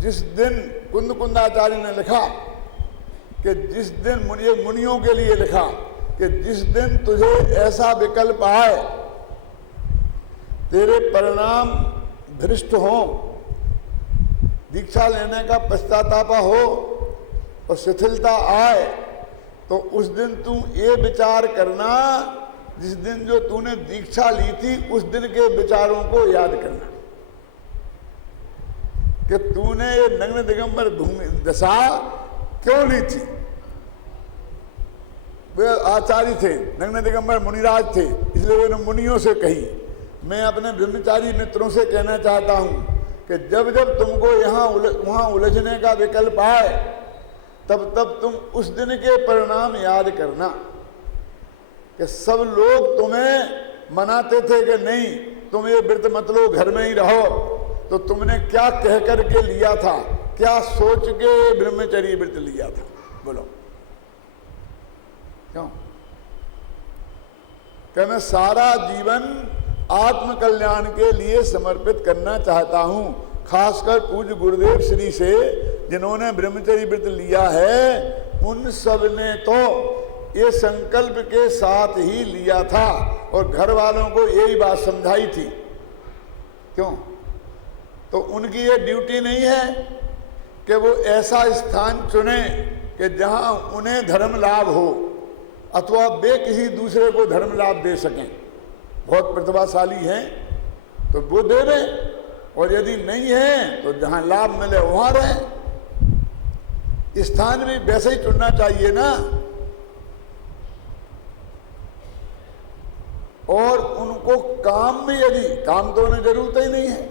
जिस दिन कुंद कुंदाचार्य ने लिखा कि जिस दिन मुनियों के लिए लिखा कि जिस दिन तुझे ऐसा विकल्प आए, तेरे परिणाम भ्रष्ट हो, दीक्षा लेने का पश्चाताप हो और शिथिलता आए, तो उस दिन तू ये विचार करना, जिस दिन जो तूने दीक्षा ली थी उस दिन के विचारों को याद करना कि तूने ये नग्न दिगंबर भूमि दशा क्यों ली थी। वे आचार्य थे, नग्न दिगंबर मुनिराज थे, इसलिए वे मुनियों से कही। मैं अपने ब्रह्मचारी मित्रों से कहना चाहता हूं कि जब जब तुमको वहां उलझने का विकल्प आए, तब तब तुम उस दिन के परिणाम याद करना कि सब लोग तुम्हें मनाते थे कि नहीं तुम ये व्रत मत लो, घर में ही रहो, तो तुमने क्या कह करके लिया था, क्या सोच के ब्रह्मचर्य व्रत लिया था? बोलो क्यों? कि मैं सारा जीवन आत्मकल्याण के लिए समर्पित करना चाहता हूं। खासकर पूज्य गुरुदेव श्री से जिन्होंने ब्रह्मचर्य व्रत लिया है, उन सब ने तो ये संकल्प के साथ ही लिया था और घर वालों को यही बात समझाई थी। क्यों? तो उनकी ये ड्यूटी नहीं है कि वो ऐसा स्थान चुने कि जहां उन्हें धर्म लाभ हो अथवा वे किसी दूसरे को धर्म लाभ दे सकें। बहुत प्रतिभाशाली हैं तो वो दे दें, और यदि नहीं है तो जहां लाभ मिले वहां रहें। स्थान भी वैसे ही चुनना चाहिए ना। और उनको काम भी, यदि काम तो उन्हें जरूरत ही नहीं है।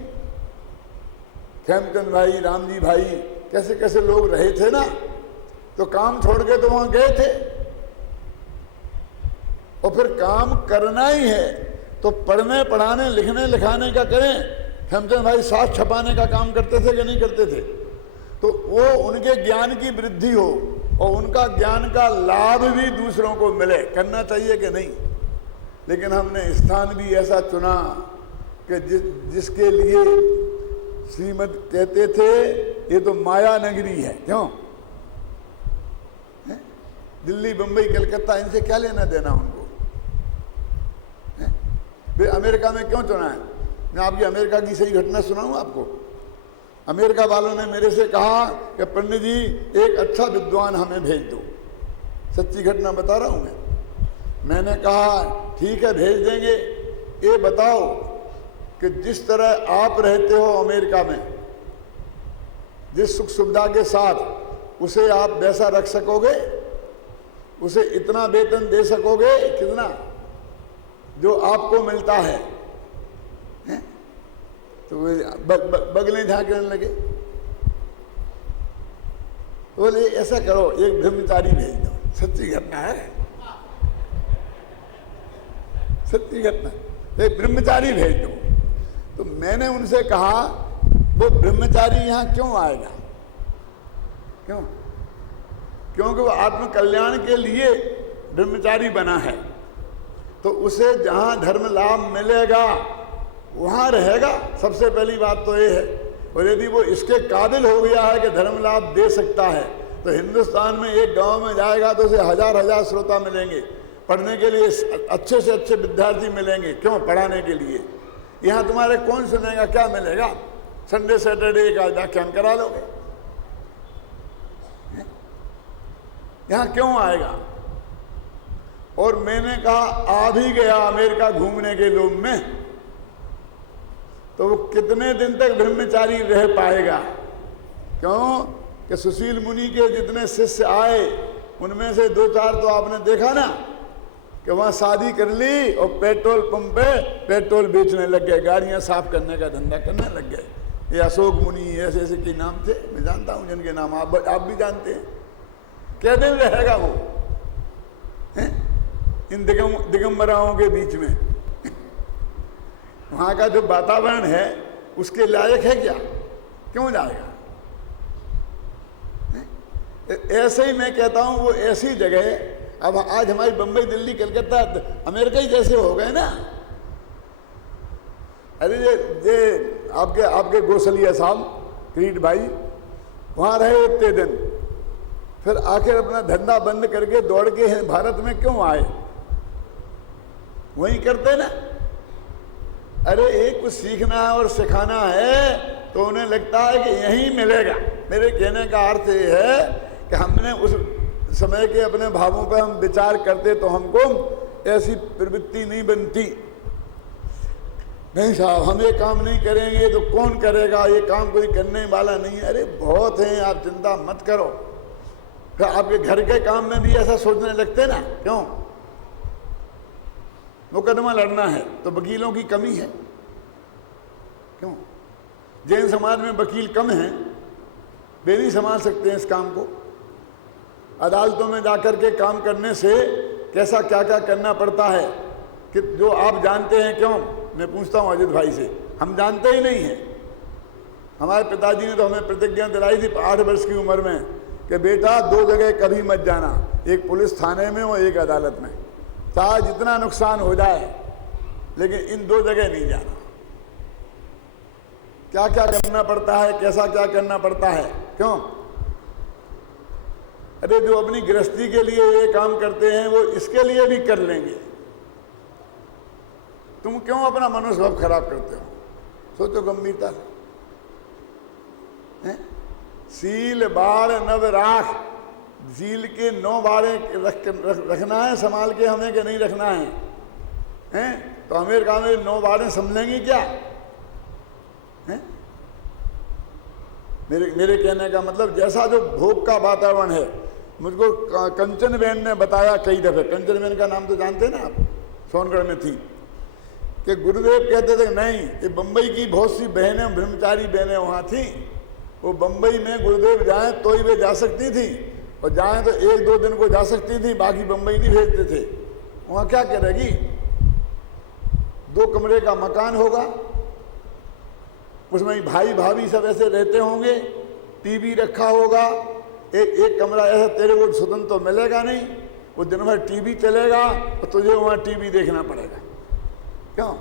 खेमचंद भाई, राम जी भाई, कैसे कैसे लोग रहे थे ना, तो काम छोड़ के तो वहां गए थे। और फिर काम करना ही है तो पढ़ने पढ़ाने लिखने लिखाने का करें। खेमचंद भाई साथ छपाने का काम करते थे कि नहीं करते थे? तो वो उनके ज्ञान की वृद्धि हो और उनका ज्ञान का लाभ भी दूसरों को मिले, करना चाहिए कि नहीं? लेकिन हमने स्थान भी ऐसा चुना कि जिसके लिए श्रीमद कहते थे ये तो माया नगरी है। क्यों? दिल्ली, बंबई, कलकत्ता, इनसे क्या लेना देना उनको? वे अमेरिका में क्यों चुना है? मैं आपकी अमेरिका की सही घटना सुनाऊं आपको। अमेरिका वालों ने मेरे से कहा कि पंडित जी एक अच्छा विद्वान हमें भेज दो। सच्ची घटना बता रहा हूं मैं। मैंने कहा ठीक है भेज देंगे। ये बताओ कि जिस तरह आप रहते हो अमेरिका में, जिस सुख सुविधा के साथ, उसे आप वैसा रख सकोगे? उसे इतना वेतन दे सकोगे, कितना जो आपको मिलता है, हैं? तो बगलें झांकने लगे। बोले ऐसा करो, एक ब्रह्मचारी भेज दो। सच्ची घटना है, सच्ची घटना। एक ब्रह्मचारी भेज दो। तो मैंने उनसे कहा वो ब्रह्मचारी यहाँ क्यों आएगा? क्यों? क्योंकि वो आत्म कल्याण के लिए ब्रह्मचारी बना है, तो उसे जहाँ धर्म लाभ मिलेगा वहाँ रहेगा। सबसे पहली बात तो ये है। और यदि वो इसके काबिल हो गया है कि धर्म लाभ दे सकता है, तो हिंदुस्तान में एक गांव में जाएगा तो उसे हजार हजार श्रोता मिलेंगे, पढ़ने के लिए अच्छे से अच्छे विद्यार्थी मिलेंगे। क्यों? पढ़ाने के लिए। यहाँ तुम्हारे कौन सुनेगा? क्या मिलेगा? संडे सैटरडे का व्याख्यान करा लोगे। यहाँ क्यों आएगा? और मैंने कहा आ भी गया अमेरिका घूमने के लोभ में, तो वो कितने दिन तक ब्रह्मचारी रह पाएगा? क्यों कि सुशील मुनि के जितने शिष्य आए उनमें से 2-4 तो आपने देखा ना कि वहाँ शादी कर ली और पेट्रोल पंप पे पेट्रोल बेचने लग गए, गाड़ियाँ साफ करने का धंधा करने लग गए। ये अशोक मुनि ऐसे ऐसे के नाम थे, मैं जानता हूँ जिनके नाम आप भी जानते हैं। क्या दिन रहेगा वो इन दिगंबराओं के बीच में? वहाँ का जो वातावरण है उसके लायक है क्या? क्यों जाएगा? ऐसे ही मैं कहता हूँ वो ऐसी जगह, अब आज हमारी बंबई, दिल्ली, कलकत्ता, अमेरिका ही जैसे हो गए ना। अरे ये आपके गोसलिया साहब, क्रीट भाई, वहाँ रहे इतने दिन, फिर आखिर अपना धंधा बंद करके दौड़ के भारत में क्यों आए? वहीं करते ना। अरे एक कुछ सीखना है और सिखाना है तो उन्हें लगता है कि यहीं मिलेगा। मेरे कहने का अर्थ ये है कि हमने उस समय के अपने भावों पर हम विचार करते तो हमको ऐसी प्रवृत्ति नहीं बनती। नहीं साहब, हम ये काम नहीं करेंगे तो कौन करेगा? ये काम कोई करने वाला नहीं है। अरे बहुत हैं, आप चिंता मत करो। फिर आपके घर के काम में भी ऐसा सोचने लगते ना। क्यों? मुकदमा लड़ना है तो वकीलों की कमी है। क्यों? जैन समाज में वकील कम हैं, वे नहीं संभाल सकते हैं इस काम को। अदालतों में जाकर के काम करने से कैसा क्या क्या करना पड़ता है कि जो आप जानते हैं। क्यों? मैं पूछता हूँ अजित भाई से, हम जानते ही नहीं हैं। हमारे पिताजी ने तो हमें प्रतिज्ञा दिलाई थी 8 वर्ष की उम्र में कि बेटा 2 जगह कभी मत जाना, एक पुलिस थाने में और एक अदालत में, चाहे जितना नुकसान हो जाए, लेकिन इन 2 जगह नहीं जाना। क्या क्या करना पड़ता है, कैसा क्या करना पड़ता है। क्यों? अरे जो अपनी गृहस्थी के लिए ये काम करते हैं वो इसके लिए भी कर लेंगे। तुम क्यों अपना मनोभाव खराब करते हो? सोचो गंभीरता से। सील बाढ़ नव राख, झील के 9 बाड़े रखना है संभाल के हमें कि नहीं रखना है? तो अमेरिका में 9 बाड़े संभलेंगी क्या? हैं? मेरे कहने का मतलब जैसा जो भोग का वातावरण है, मुझको कंचन बेन ने बताया कई दफे। कंचन बेन का नाम तो जानते हैं ना आप, सोनगढ़ में थी, कि गुरुदेव कहते थे नहीं, ये बम्बई की बहुत सी बहनें, ब्रह्मचारी बहनें वहाँ थी, वो बम्बई में गुरुदेव जाएं तो ही वे जा सकती थी, और जाएं तो 1-2 दिन को जा सकती थी, बाकी बम्बई नहीं भेजते थे। वहाँ क्या करेगी? 2 कमरे का मकान होगा, उसमें भाई भाभी सब ऐसे रहते होंगे, टीवी रखा होगा, एक कमरा ऐसा तेरे को स्वतंत्र तो मिलेगा नहीं, वो दिन भर टीवी चलेगा और तुझे वहाँ टीवी देखना पड़ेगा। क्यों?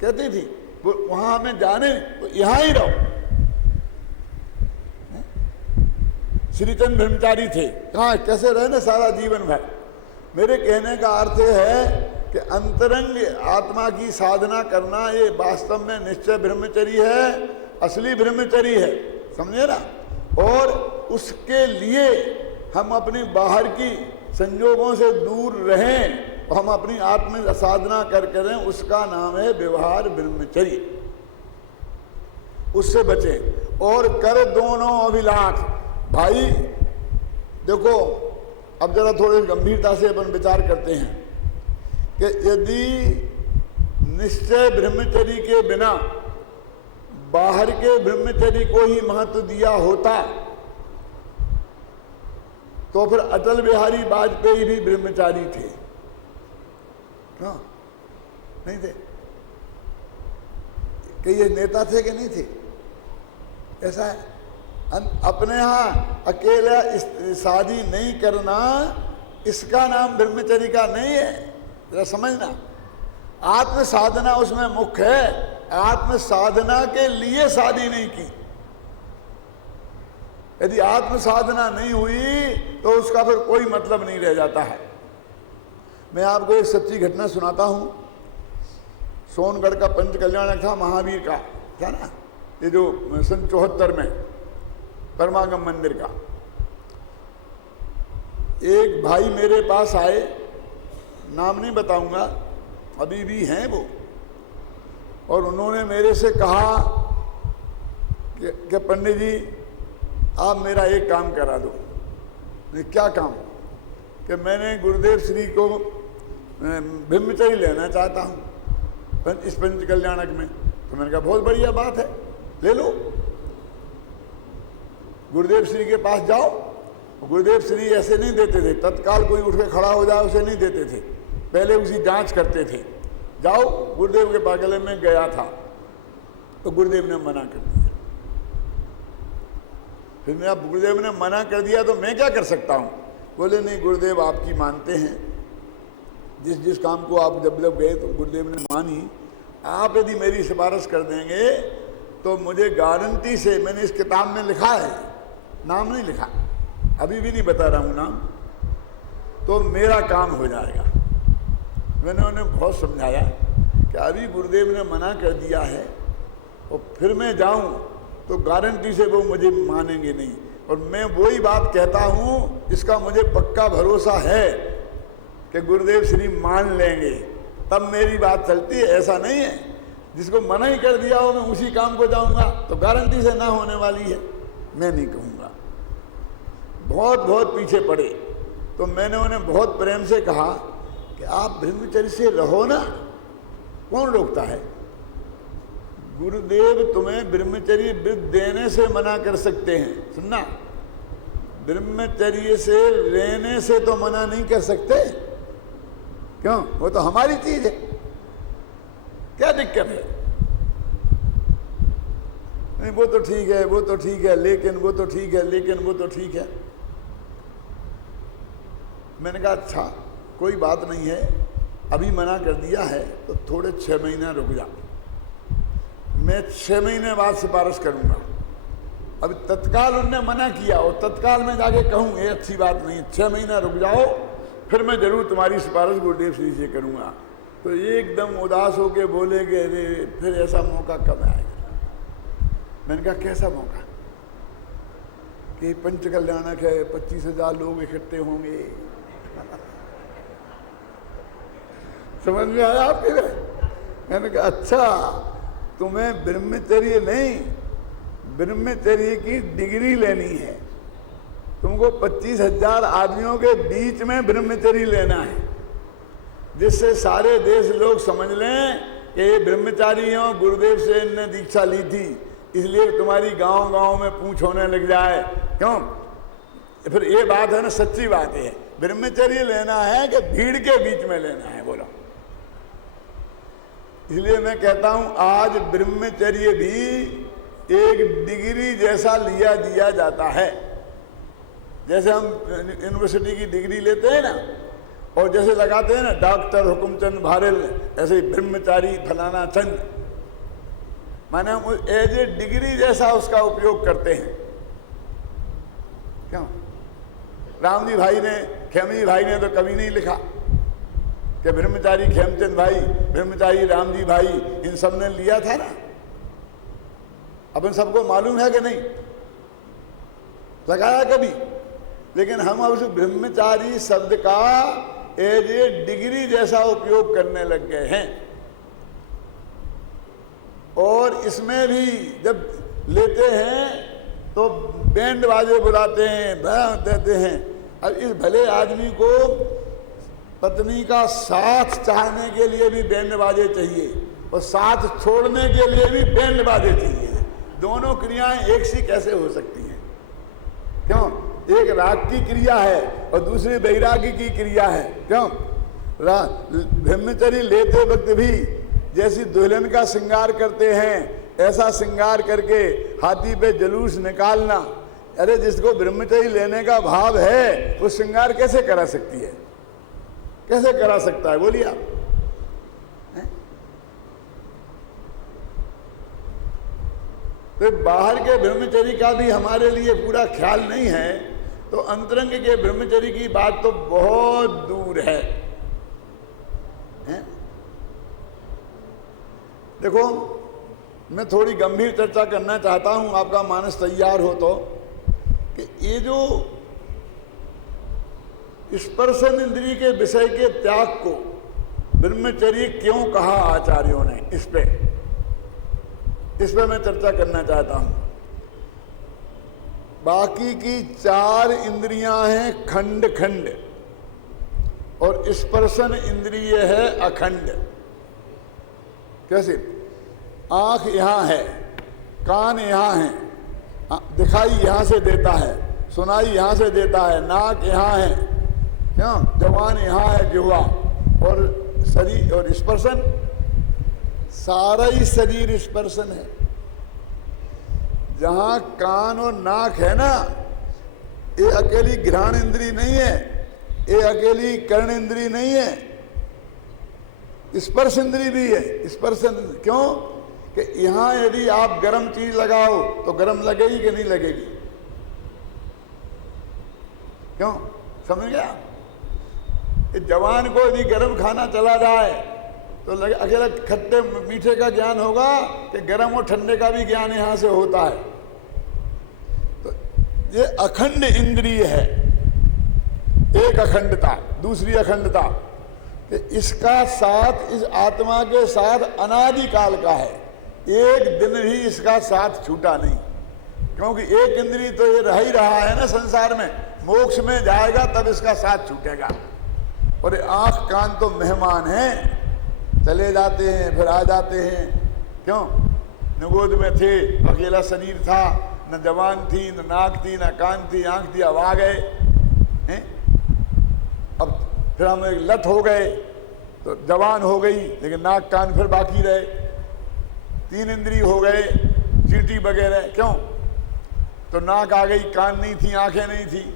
कहती थी वो वहाँ हमें जाने तो यहाँ ही रहो। श्रीचंद ब्रह्मचारी थे, कहाँ कैसे रहे ना सारा जीवन भर। मेरे कहने का अर्थ है कि अंतरंग आत्मा की साधना करना ये वास्तव में निश्चय ब्रह्मचर्य है, असली ब्रह्मचर्य है, समझे ना। और उसके लिए हम अपनी बाहर की संजोगों से दूर रहें, हम अपनी आत्म साधना कर करें, उसका नाम है व्यवहार ब्रह्मचर्य। उससे बचें और कर दोनों अभिलाष। भाई देखो अब जरा थोड़ी गंभीरता से अपन विचार करते हैं कि यदि निश्चय ब्रह्मचर्य के बिना बाहर के ब्रह्मचर्य को ही महत्व दिया होता तो फिर अटल बिहारी वाजपेयी भी ब्रह्मचारी थे, क्यों नहीं थे? कि ये नेता थे कि नहीं थे? ऐसा है। अपने यहाँ अकेला शादी नहीं करना इसका नाम ब्रह्मचर्य का नहीं है, जरा समझना। आत्म साधना उसमें मुख्य है। आत्म साधना के लिए शादी नहीं की। यदि आत्म साधना नहीं हुई तो उसका फिर कोई मतलब नहीं रह जाता है। मैं आपको एक सच्ची घटना सुनाता हूं। सोनगढ़ का पंच कल्याणक था, महावीर का था ना, ये जो सन 74 में परमागम मंदिर का। एक भाई मेरे पास आए, नाम नहीं बताऊंगा, अभी भी हैं वो, और उन्होंने मेरे से कहा कि पंडित जी आप मेरा एक काम करा दो। क्या काम? कि मैंने गुरुदेव श्री को ब्रह्मचर्य लेना चाहता हूँ इस पंच कल्याणक में। तो मैंने कहा बहुत बढ़िया बात है, ले लो, गुरुदेव श्री के पास जाओ। गुरुदेव श्री ऐसे नहीं देते थे, तत्काल कोई उठ के खड़ा हो जाए उसे नहीं देते थे, पहले उसकी जांच करते थे। जाओ, गुरुदेव के पागले में गया था तो गुरुदेव ने मना कर दिया। फिर मेरा गुरुदेव ने मना कर दिया तो मैं क्या कर सकता हूँ? बोले नहीं, गुरुदेव आपकी मानते हैं, जिस जिस काम को आप जब गए तो गुरुदेव ने मानी। आप यदि मेरी सिफारिश कर देंगे तो मुझे गारंटी से, मैंने इस किताब में लिखा है, नाम नहीं लिखा, अभी भी नहीं बता रहा हूँ नाम, तो मेरा काम हो जाएगा। मैंने उन्हें बहुत समझाया कि अभी गुरुदेव ने मना कर दिया है और फिर मैं जाऊं तो गारंटी से वो मुझे मानेंगे नहीं, और मैं वही बात कहता हूं इसका मुझे पक्का भरोसा है कि गुरुदेव श्री मान लेंगे, तब मेरी बात चलती है। ऐसा नहीं है जिसको मना ही कर दिया हो मैं उसी काम को जाऊंगा तो गारंटी से ना होने वाली है, मैं नहीं कहूँगा। बहुत बहुत पीछे पड़े तो मैंने उन्हें बहुत प्रेम से कहा कि आप ब्रह्मचर्य से रहो ना, कौन रोकता है? गुरुदेव तुम्हें ब्रह्मचर्य देने से मना कर सकते हैं, सुनना, ब्रह्मचर्य से रहने से तो मना नहीं कर सकते। क्यों? वो तो हमारी चीज है, क्या दिक्कत है? नहीं वो तो ठीक है, वो तो ठीक है, लेकिन वो तो ठीक है, लेकिन वो तो ठीक है। मैंने कहा अच्छा कोई बात नहीं है, अभी मना कर दिया है तो थोड़े 6 महीने रुक जा, मैं 6 महीने बाद सिफारिश करूंगा। अभी तत्काल उनने मना किया और तत्काल में जाके कहूँ ये अच्छी बात नहीं, 6 महीना रुक जाओ फिर मैं जरूर तुम्हारी सिफारिश गुरुदेव श्री से करूंगा। तो एकदम उदास होके बोले कि अरे फिर ऐसा मौका कब आएगा? मैंने कहा कैसा मौका? कि पंच कल्याणक है, 25,000 लोग इकट्ठे होंगे। समझ में आया आपके? मैंने कहा अच्छा तुम्हें ब्रह्मचर्य नहीं, ब्रह्मचर्य की डिग्री लेनी है, तुमको 25,000 आदमियों के बीच में ब्रह्मचर्य लेना है, जिससे सारे देश लोग समझ लें कि ये ब्रह्मचारी हैं, गुरुदेव से इनने दीक्षा ली थी, इसलिए तुम्हारी गांव-गांव में पूछ होने लग जाए। क्यों? फिर ये बात है ना, सच्ची बात है, ब्रह्मचर्य लेना है कि भीड़ के बीच में लेना है? बोलो। इसलिए मैं कहता हूं आज ब्रह्मचर्य भी एक डिग्री जैसा लिया दिया जाता है। जैसे हम यूनिवर्सिटी की डिग्री लेते हैं ना, और जैसे लगाते हैं ना डॉक्टर हुकुमचंद भारल, ऐसे ही ब्रह्मचारी फलाना चंद, माने हम एज ए डिग्री जैसा उसका उपयोग करते हैं। क्यों? रामजी भाई ने, खेमजी भाई ने तो कभी नहीं लिखा कि ब्रह्मचारी खेमचंद भाई, ब्रह्मचारी रामजी भाई, इन सब ने लिया था ना। अपन सबको मालूम है कि नहीं? लगाया कभी? लेकिन हम अब उस ब्रह्मचारी शब्द का एज ए डिग्री जैसा उपयोग करने लग गए हैं। और इसमें भी जब लेते हैं तो बैंड बाजे बुलाते हैं, देते हैं अब इस भले आदमी को पत्नी का साथ चाहने के लिए भी बैंड बाजे चाहिए और साथ छोड़ने के लिए भी बैंड बाजे चाहिए। दोनों क्रियाएं एक सी कैसे हो सकती हैं? क्यों? एक राग की क्रिया है और दूसरी वैरागी की क्रिया है। क्यों? ब्रह्मचर्य लेते वक्त भी जैसी दुल्हन का श्रृंगार करते हैं ऐसा श्रृंगार करके हाथी पे जुलूस निकालना, अरे जिसको ब्रह्मचर्य लेने का भाव है वो श्रृंगार कैसे करा सकती है? कैसे करा सकता है? बोलिए आप। तो बाहर के ब्रह्मचर्य का भी हमारे लिए पूरा ख्याल नहीं है तो अंतरंग के ब्रह्मचर्य की बात तो बहुत दूर है, हैं? देखो, मैं थोड़ी गंभीर चर्चा करना चाहता हूं, आपका मानस तैयार हो तो, कि ये जो स्पर्शन इंद्रिय के विषय के त्याग को ब्रह्मचर्य क्यों कहा आचार्यों ने, इस पे मैं चर्चा करना चाहता हूं। बाकी की 4 इंद्रियां हैं खंड खंड और स्पर्शन इंद्रिय है अखंड। कैसे? आंख यहां है, कान यहां है, दिखाई यहां से देता है, सुनाई यहां से देता है, नाक यहां है, क्यों? जबान यहां है, जिह्वा, और शरीर और स्पर्शन, सारा ही शरीर स्पर्शन है। जहां कान और नाक है ना, ये अकेली घ्राण इंद्री नहीं है, ये अकेली कर्ण इंद्री नहीं है, स्पर्श इंद्री भी है। स्पर्श इंद्री क्यों? कि यहां यदि आप गर्म चीज लगाओ तो गर्म लगेगी कि नहीं लगेगी? क्यों? समझ गया? इस जवान को यदि गर्म खाना चला जाए तो अकेला खट्टे मीठे का ज्ञान होगा कि गर्म और ठंडे का भी ज्ञान यहां से होता है। तो ये अखंड इंद्रिय है, एक अखंडता, दूसरी अखंडता कि इसका साथ इस आत्मा के साथ अनादिकाल का है, एक दिन भी इसका साथ छूटा नहीं। क्योंकि एक इंद्रिय तो ये रह ही रहा है ना संसार में, मोक्ष में जाएगा तब इसका साथ छूटेगा। और आंख कान तो मेहमान हैं, चले जाते हैं फिर आ जाते हैं। क्यों? न गोद में थे, अकेला शरीर था, न जबान थी, न नाक थी, न कान थी, आंख थी, अब आ गए हैं। अब फिर हम एक लत हो गए तो जबान हो गई लेकिन नाक कान फिर बाकी रहे, 3 इंद्रिय हो गए, चींटी वगैरह। क्यों? तो नाक आ गई, कान नहीं थी, आंखें नहीं थी,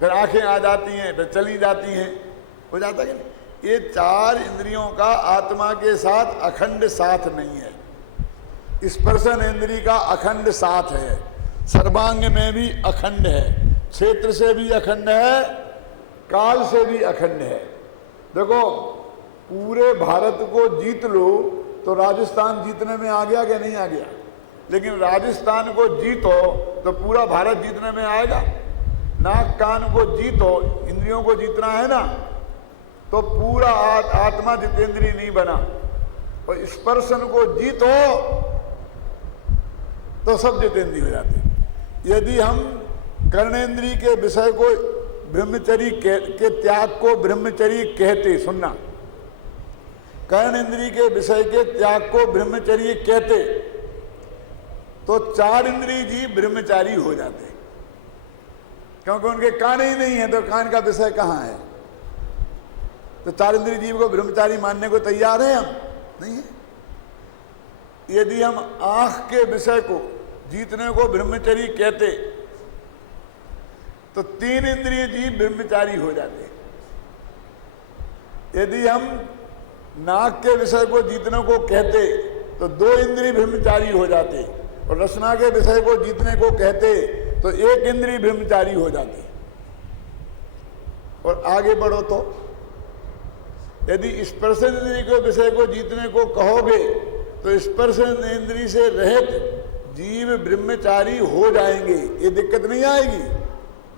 फिर आंखें आ जाती हैं, फिर चली जाती हैं, हो जाता कि नहीं? ये 4 इंद्रियों का आत्मा के साथ अखंड साथ नहीं है। स्पर्शन इंद्रिय का अखंड साथ है, सर्वांग में भी अखंड है, क्षेत्र से भी अखंड है, काल से भी अखंड है। देखो, पूरे भारत को जीत लो तो राजस्थान जीतने में आ गया कि नहीं आ गया? लेकिन राजस्थान को जीतो तो पूरा भारत जीतने में आएगा? नाक कान को जीतो, इंद्रियों को जीतना है ना, तो पूरा आत्मा जितेंद्रिय नहीं बना। और स्पर्शन को जीतो तो सब जितेंद्रिय हो जाते। यदि हम कर्णेंद्रिय के विषय को ब्रह्मचर्य के त्याग को ब्रह्मचर्य कहते, सुनना, कर्णेंद्रिय के विषय के त्याग को ब्रह्मचर्य कहते तो 4 इंद्रिय जी ब्रह्मचारी हो जाते, क्योंकि उनके कान ही नहीं है तो कान का विषय कहाँ है? तो 4 इंद्रिय जीव को ब्रह्मचारी मानने को तैयार हैं हम? नहीं है। यदि हम आंख के विषय को जीतने को ब्रह्मचर्य कहते तो 3 इंद्रिय जीव ब्रह्मचारी हो जाते। यदि हम नाक के विषय को जीतने को कहते तो 2 इंद्रिय ब्रह्मचारी हो जाते, और रसना के विषय को जीतने को कहते तो 1 इंद्रिय ब्रह्मचारी हो जाती। और आगे बढ़ो तो यदि स्पर्शन इंद्रिय के विषय को जीतने को कहोगे तो स्पर्शन इंद्रिय से रहित जीव ब्रह्मचारी हो जाएंगे। ये दिक्कत नहीं आएगी?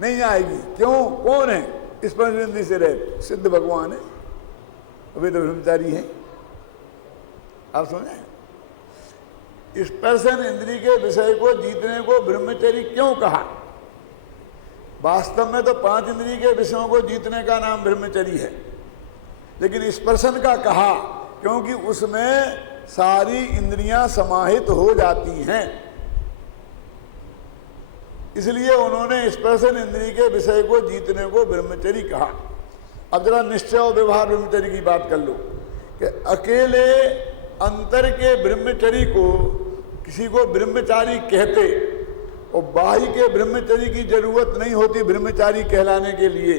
नहीं आएगी। क्यों? कौन है स्पर्शन इंद्रिय से रहित? सिद्ध भगवान है, वे तो ब्रह्मचारी हैं। आप समझे? स्पर्शन इंद्रिय के विषय को जीतने को ब्रह्मचर्य क्यों कहा? वास्तव में तो 5 इंद्रिय के विषयों को जीतने का नाम ब्रह्मचर्य है, लेकिन स्पर्शन का कहा क्योंकि उसमें सारी इंद्रियां समाहित हो जाती हैं, इसलिए उन्होंने स्पर्शन इंद्रिय के विषय को जीतने को ब्रह्मचर्य कहा। अब जरा निश्चय और व्यवहार ब्रह्मचर्य की बात कर लो कि अकेले अंतर के ब्रह्मचर्य को किसी को ब्रह्मचारी कहते और बाह्य के ब्रह्मचर्य की जरूरत नहीं होती ब्रह्मचारी कहलाने के लिए,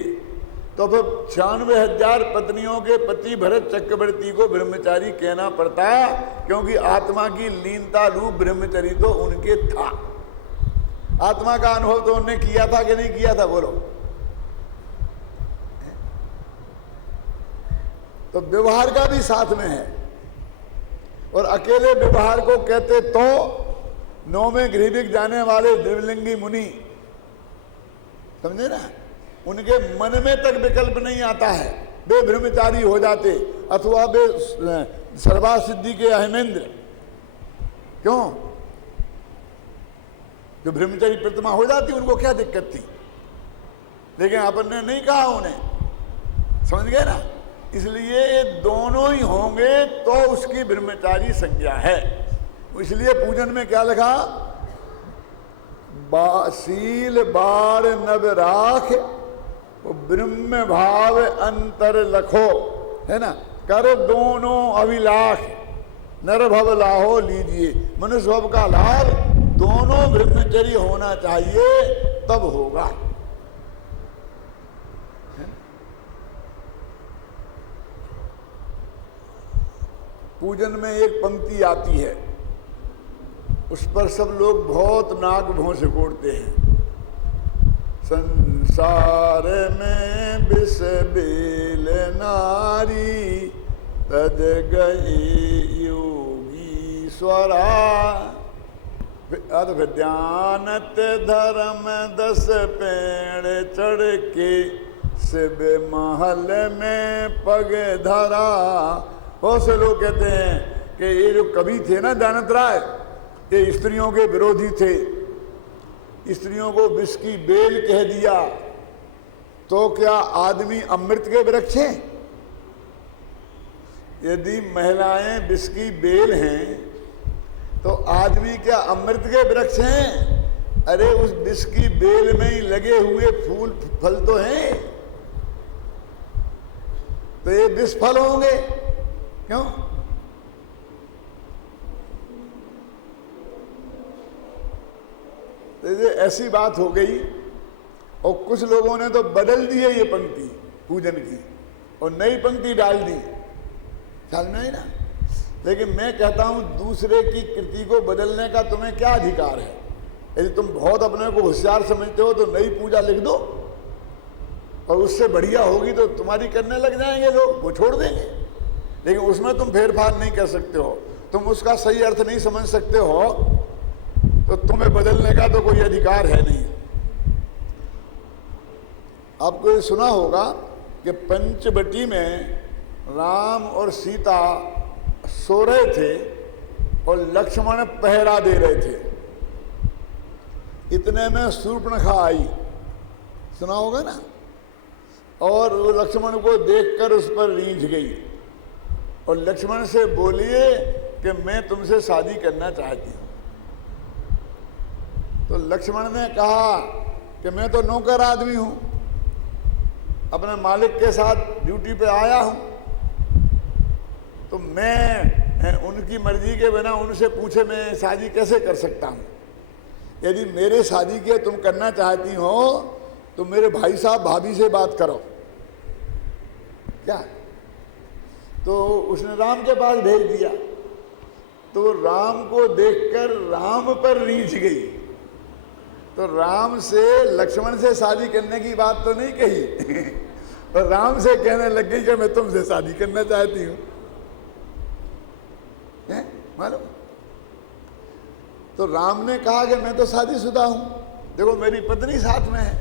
तो फिर 96,000 पत्नियों के पति भरत चक्रवर्ती को ब्रह्मचारी कहना पड़ता, क्योंकि आत्मा की लीनता रूप ब्रह्मचर्य तो उनके था। आत्मा का अनुभव तो उन्होंने किया था कि नहीं किया था, बोलो। तो व्यवहार का भी साथ में है, और अकेले व्यवहार को कहते तो 9वें गृहविक जाने वाले द्विलिंगी मुनि, समझे ना, उनके मन में तक विकल्प नहीं आता है, वे ब्रह्मचारी हो जाते अथवा वे सर्वासिद्धि के अहमेंद्र। क्यों? जो ब्रह्मचारी प्रतिमा हो जाती उनको क्या दिक्कत थी, लेकिन अपन ने नहीं कहा उन्हें, समझ गए ना। इसलिए ये दोनों ही होंगे तो उसकी ब्रह्मचारी संज्ञा है। इसलिए पूजन में क्या लिखा, शील बार नव राख ब्रह्म भाव अंतर लखो, है ना, कर दोनों अभिलाख नर भव लाहो लीजिए। मनुष्य भव का लाभ दोनों ब्रह्मचर्य होना चाहिए, तब होगा। पूजन में एक पंक्ति आती है, उस पर सब लोग बहुत नाक भौं से कोड़ते हैं। संसार में विष बेल नारी तज गई योगी स्वरा, विद्यानत धर्म 10 पेड़ चढ़ के शिव महल में पग धरा। बहुत से लोग कहते हैं कि ये जो कवि थे ना दयानंद राय, ये स्त्रियों के विरोधी थे, स्त्रियों को विष की बेल कह दिया, तो क्या आदमी अमृत के वृक्ष हैं? यदि महिलाएं विष की बेल हैं तो आदमी क्या अमृत के वृक्ष हैं? अरे उस विष की बेल में ही लगे हुए फूल फल तो हैं, तो ये विष फल होंगे क्यों? तो ये ऐसी बात हो गई, और कुछ लोगों ने तो बदल दी है ये पंक्ति पूजन की और नई पंक्ति डाल दी, ख्याल में है ना। लेकिन मैं कहता हूं दूसरे की कृति को बदलने का तुम्हें क्या अधिकार है? यदि तुम बहुत अपने को होशियार समझते हो तो नई पूजा लिख दो, और उससे बढ़िया होगी तो तुम्हारी करने लग जाएंगे लोग, वो छोड़ देंगे। लेकिन उसमें तुम फेरफार नहीं कर सकते हो, तुम उसका सही अर्थ नहीं समझ सकते हो, तो तुम्हें बदलने का तो कोई अधिकार है नहीं। आपको ये सुना होगा कि पंचवटी में राम और सीता सो रहे थे और लक्ष्मण पहरा दे रहे थे। इतने में शूर्पणखा आई, सुना होगा ना, और वो लक्ष्मण को देखकर उस पर रीझ गई और लक्ष्मण से बोलिए कि मैं तुमसे शादी करना चाहती हूं। तो लक्ष्मण ने कहा कि मैं तो नौकर आदमी हूं, अपने मालिक के साथ ड्यूटी पे आया हूं, तो मैं उनकी मर्जी के बिना उनसे पूछे मैं शादी कैसे कर सकता हूं? यदि मेरे शादी के तुम करना चाहती हो तो मेरे भाई साहब भाभी से बात करो। क्या? तो उसने राम के पास भेज दिया, तो राम को देखकर राम पर रीझ गई, तो राम से लक्ष्मण से शादी करने की बात तो नहीं कही और राम से कहने लग गई कि मैं तुमसे शादी करना चाहती हूं। मालूम? तो राम ने कहा कि मैं तो शादीशुदा हूं, देखो मेरी पत्नी साथ में है।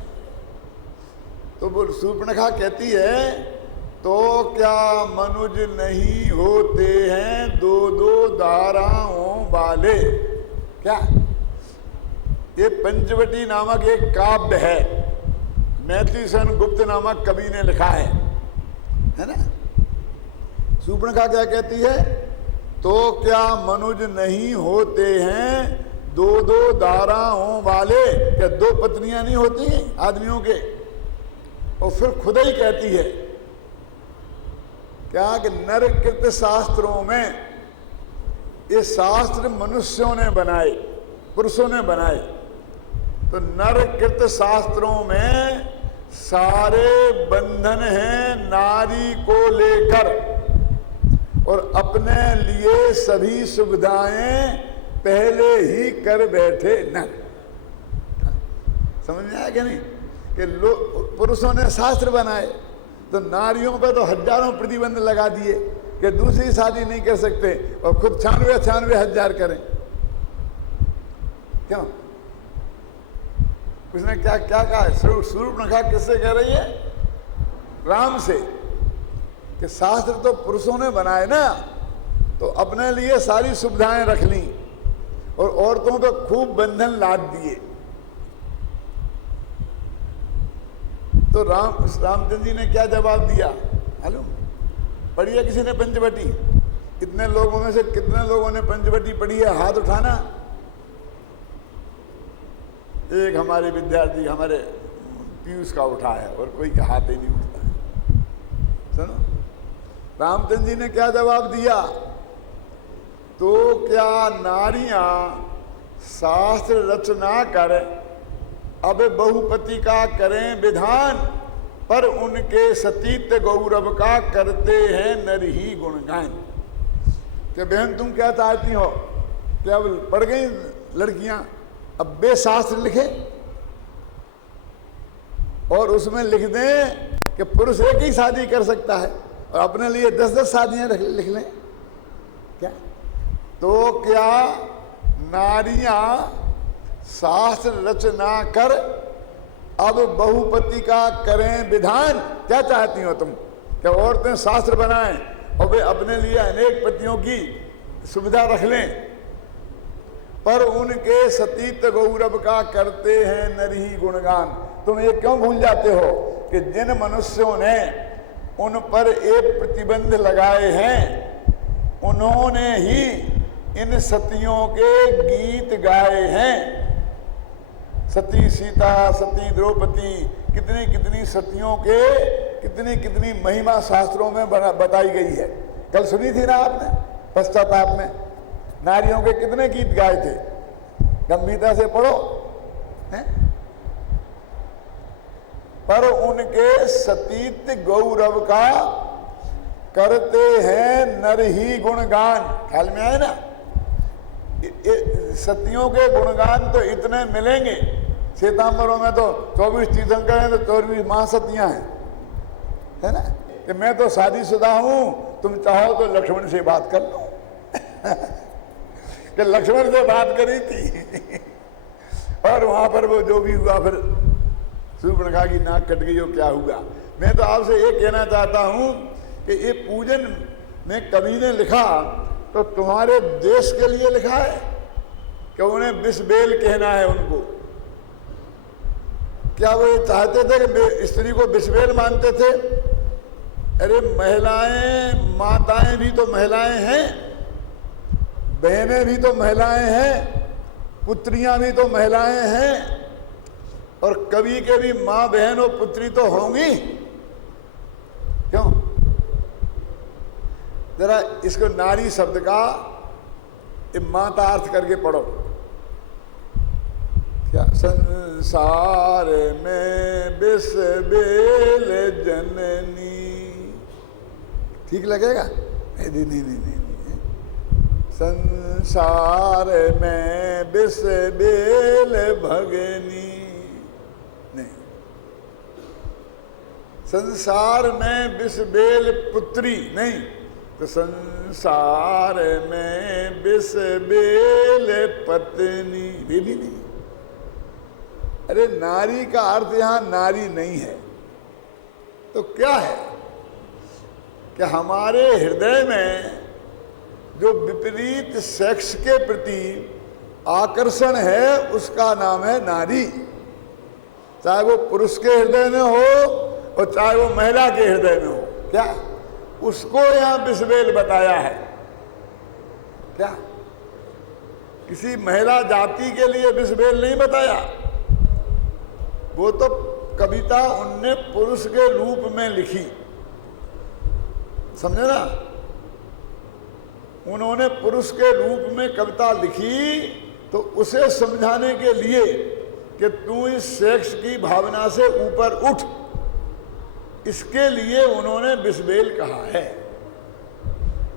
तो वो शूर्पणखा कहती है तो क्या मनुज नहीं होते हैं दो दो दाराओं वाले? क्या? ये पंचवटी नामक एक काव्य है, मैथिली सन गुप्त नामक कवि ने लिखा है ना। शूर्पणखा क्या कहती है? तो क्या मनुज नहीं होते हैं दो दो दाराओं वाले? क्या दो पत्नियां नहीं होती हैं आदमियों के? और फिर खुद ही कहती है क्या कि नरकृत शास्त्रों में, ये शास्त्र मनुष्यों ने बनाए, पुरुषों ने बनाए, तो नरकृत शास्त्रों में सारे बंधन हैं नारी को लेकर, और अपने लिए सभी सुविधाएं पहले ही कर बैठे नर। समझ में आया कि नहीं? कि पुरुषों ने शास्त्र बनाए तो नारियों पर तो हजारों प्रतिबंध लगा दिए कि दूसरी शादी नहीं कर सकते, और खुद 96 हजार करें। क्यों? उसने क्या क्या कहा? शूर्पणखा किससे कह रही है? राम से, कि शास्त्र तो पुरुषों ने बनाए ना, तो अपने लिए सारी सुविधाएं रख ली और औरतों पे खूब बंधन लाद दिए। तो रामचंद्र जी ने क्या जवाब दिया? मालूम? पढ़ी है किसी ने पंचवटी? इतने लोगों में से कितने लोगों ने पंचवटी पढ़ी है? हाथ उठाना। एक हमारे विद्यार्थी, हमारे पीयूष का उठा है, और कोई का हाथ ही नहीं उठता है। सुनो, रामचंद्र जी ने क्या जवाब दिया? तो क्या नारियां शास्त्र रचना कर अब बहुपति का करें विधान, पर उनके सतीत्व गौरव का करते हैं नर ही गुणगान। कि बहन तुम क्या चाहती हो? क्या पढ़ गई लड़कियां अब बे शास्त्र लिखे और उसमें लिख दें कि पुरुष एक ही शादी कर सकता है और अपने लिए 10-10 शादियां लिख लें? क्या? तो क्या नारियां शास्त्र रचना कर अब बहुपति का करें विधान? क्या चाहती हो तुम? क्या औरतें शास्त्र बनाएं और वे अपने लिए अनेक पतियों की सुविधा रख लें, पर उनके सतीत्व गौरव का करते हैं नर ही गुणगान? तुम ये क्यों भूल जाते हो कि जिन मनुष्यों ने उन पर एक प्रतिबंध लगाए हैं उन्होंने ही इन सतियों के गीत गाए हैं। सती सीता, सती द्रौपदी, कितनी कितनी सतियों के कितनी कितनी महिमा शास्त्रों में बताई गई है। कल सुनी थी ना आपने पश्चाताप में? नारियों के कितने गीत गाए थे, गंभीरता से पढ़ो हैं? पर उनके सतीत्व गौरव का करते हैं नर ही गुणगान। ख्याल में आए ना? सतियों के गुणगान तो इतने मिलेंगे। श्वेतांबरों में तो 24 तीर्थंकर हैं, तो 24 महासतियां हैं, है ना? कि मैं तो शादीशुदा हूं, तुम चाहो तो लक्ष्मण से बात कर लो। कि लक्ष्मण से बात करी थी और वहां पर वो जो भी हुआ, फिर शूर्पणखा की नाक कट गई और क्या हुआ। मैं तो आपसे ये कहना चाहता हूं कि ये पूजन में कवि ने लिखा तो तुम्हारे देश के लिए लिखा है कि उन्हें बिस्बेल कहना है उनको। क्या वो ये चाहते थे कि स्त्री को बिस्बेल मानते थे? अरे महिलाएं, माताएं भी तो महिलाएं हैं, बहनें भी तो महिलाएं हैं, पुत्रियां भी तो महिलाएं हैं, और कवि के भी माँ बहन और पुत्री तो होंगी। क्यों? जरा इसको नारी शब्द का माता अर्थ करके पढ़ो। क्या? संसार में बिस्बेल जननी। ठीक लगेगा? नहीं। संसार में बिस्बेल भगनी नहीं। संसार में बिस्बेल पुत्री नहीं, तो संसार में बिस्बेल पत्नी भी नहीं। अरे नारी का अर्थ यहां नारी नहीं है तो क्या है? कि हमारे हृदय में जो विपरीत सेक्स के प्रति आकर्षण है उसका नाम है नारी। चाहे वो पुरुष के हृदय में हो और चाहे वो महिला के हृदय में हो। क्या उसको यहां बिस्बेल बताया है? क्या किसी महिला जाति के लिए बिस्बेल नहीं बताया? वो तो कविता उनने पुरुष के रूप में लिखी, समझे ना? उन्होंने पुरुष के रूप में कविता लिखी तो उसे समझाने के लिए कि तू इस सेक्स की भावना से ऊपर उठ, इसके लिए उन्होंने बिस्बेल कहा है।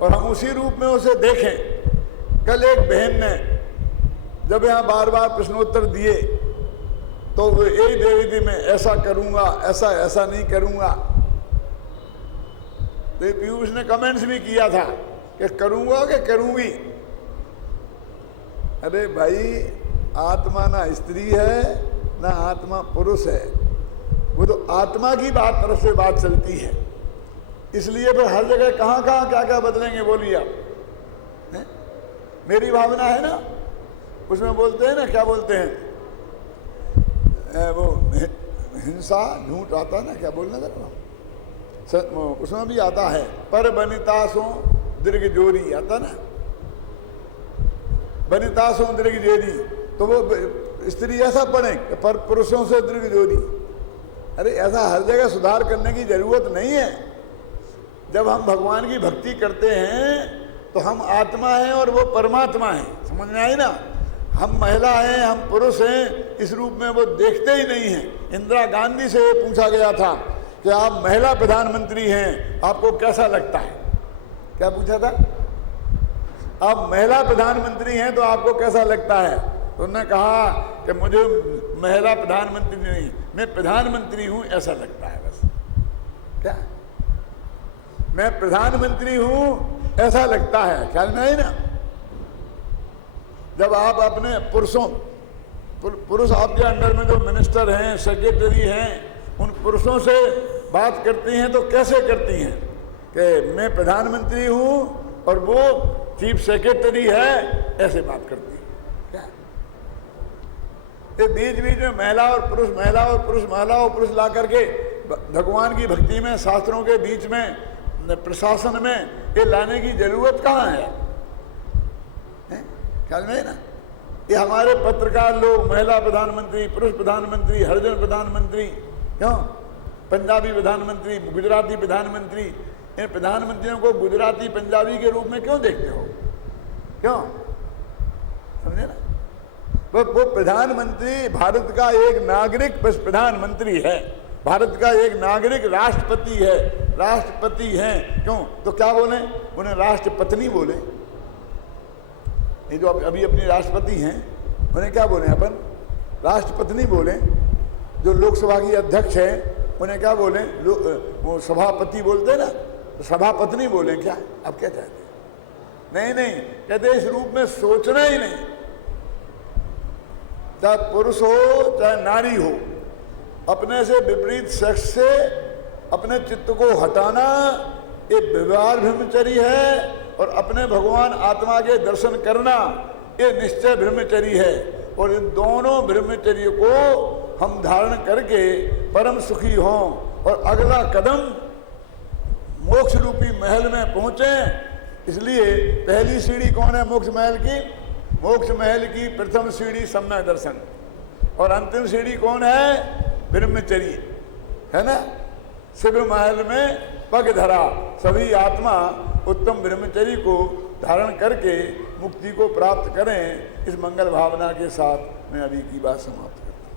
और हम उसी रूप में उसे देखें। कल एक बहन ने जब यहाँ बार बार प्रश्नोत्तर दिए तो वो यही दे रही थी, मैं ऐसा करूंगा, ऐसा ऐसा नहीं करूंगा। तो पीयूष ने कमेंट्स भी किया था कि करूंगा कि करूंगी। अरे भाई, आत्मा ना स्त्री है ना आत्मा पुरुष है, वो तो आत्मा की बात तरफ से बात चलती है। इसलिए फिर हर जगह कहाँ कहाँ क्या क्या बदलेंगे, बोलिए आप? मेरी भावना है ना, उसमें बोलते हैं ना, क्या बोलते हैं वो हिंसा, झूठ आता है ना, क्या बोलना था उसमें भी आता है, पर बनितासों दीर्घ जोरी आता ना, बनितासों दीर्घ जोरी। तो वो स्त्री ऐसा पढ़े पर पुरुषों से दीर्घ जोरी। अरे ऐसा हर जगह सुधार करने की जरूरत नहीं है। जब हम भगवान की भक्ति करते हैं तो हम आत्मा हैं और वो परमात्मा है, समझ में आई ना? हम महिला हैं, हम पुरुष हैं, इस रूप में वो देखते ही नहीं हैं। इंदिरा गांधी से ये पूछा गया था कि आप महिला प्रधानमंत्री हैं, आपको कैसा लगता है? क्या पूछा था? आप महिला प्रधानमंत्री हैं तो आपको कैसा लगता है? तो उन्होंने कहा कि मुझे महिला प्रधानमंत्री नहीं, मैं प्रधानमंत्री हूं ऐसा लगता है बस। क्या मैं प्रधानमंत्री हूं ऐसा लगता है, ख्याल में आई ना? जब आप अपने पुरुष आपके अंडर में जो मिनिस्टर हैं, सेक्रेटरी हैं, उन पुरुषों से बात करती हैं तो कैसे करती हैं कि मैं प्रधानमंत्री हूं और वो चीफ सेक्रेटरी है, ऐसे बात करती है। क्या ये बीच बीच में महिला और पुरुष, महिला और पुरुष, महिला और पुरुष ला करके भगवान की भक्ति में, शास्त्रों के बीच में, प्रशासन में ये लाने की जरूरत कहाँ है? ख्याल में है ना? ये हमारे पत्रकार लोग महिला प्रधानमंत्री, पुरुष प्रधानमंत्री, हरिजन प्रधानमंत्री, क्यों पंजाबी प्रधानमंत्री, गुजराती प्रधानमंत्री, इन प्रधानमंत्रियों को गुजराती पंजाबी के रूप में क्यों देखते हो? क्यों? समझे ना? वो प्रधानमंत्री भारत का एक नागरिक प्रधानमंत्री है, भारत का एक नागरिक राष्ट्रपति है, राष्ट्रपति हैं। क्यों? तो क्या बोले? उन्हें राष्ट्रपत्नी बोले। ये जो अभी अपनी राष्ट्रपति हैं उन्हें क्या बोले? अपन राष्ट्रपत्नी बोले। जो लोकसभा की अध्यक्ष हैं उन्हें क्या बोले? वो सभापति बोलते हैं ना, तो सभापत्नी बोले। क्या अब क्या चाहते? नहीं नहीं, कहते इस रूप में सोचना ही नहीं। चाहे पुरुष हो चाहे नारी हो, अपने से विपरीत सेक्स से अपने चित्त को हटाना ये व्यवहार ब्रह्मचर्य है, और अपने भगवान आत्मा के दर्शन करना ये निश्चय ब्रह्मचर्य है। और इन दोनों ब्रह्मचर्य को हम धारण करके परम सुखी हों और अगला कदम मोक्ष रूपी महल में पहुंचे। इसलिए पहली सीढ़ी कौन है मोक्ष महल की? मोक्ष महल की प्रथम सीढ़ी सम्यक दर्शन, और अंतिम सीढ़ी कौन है? ब्रह्मचर्य, है ना? शिव महल में पग धरा सभी आत्मा उत्तम ब्रह्मचर्य को धारण करके मुक्ति को प्राप्त करें। इस मंगल भावना के साथ मैं अभी की बात समाप्त करता हूँ।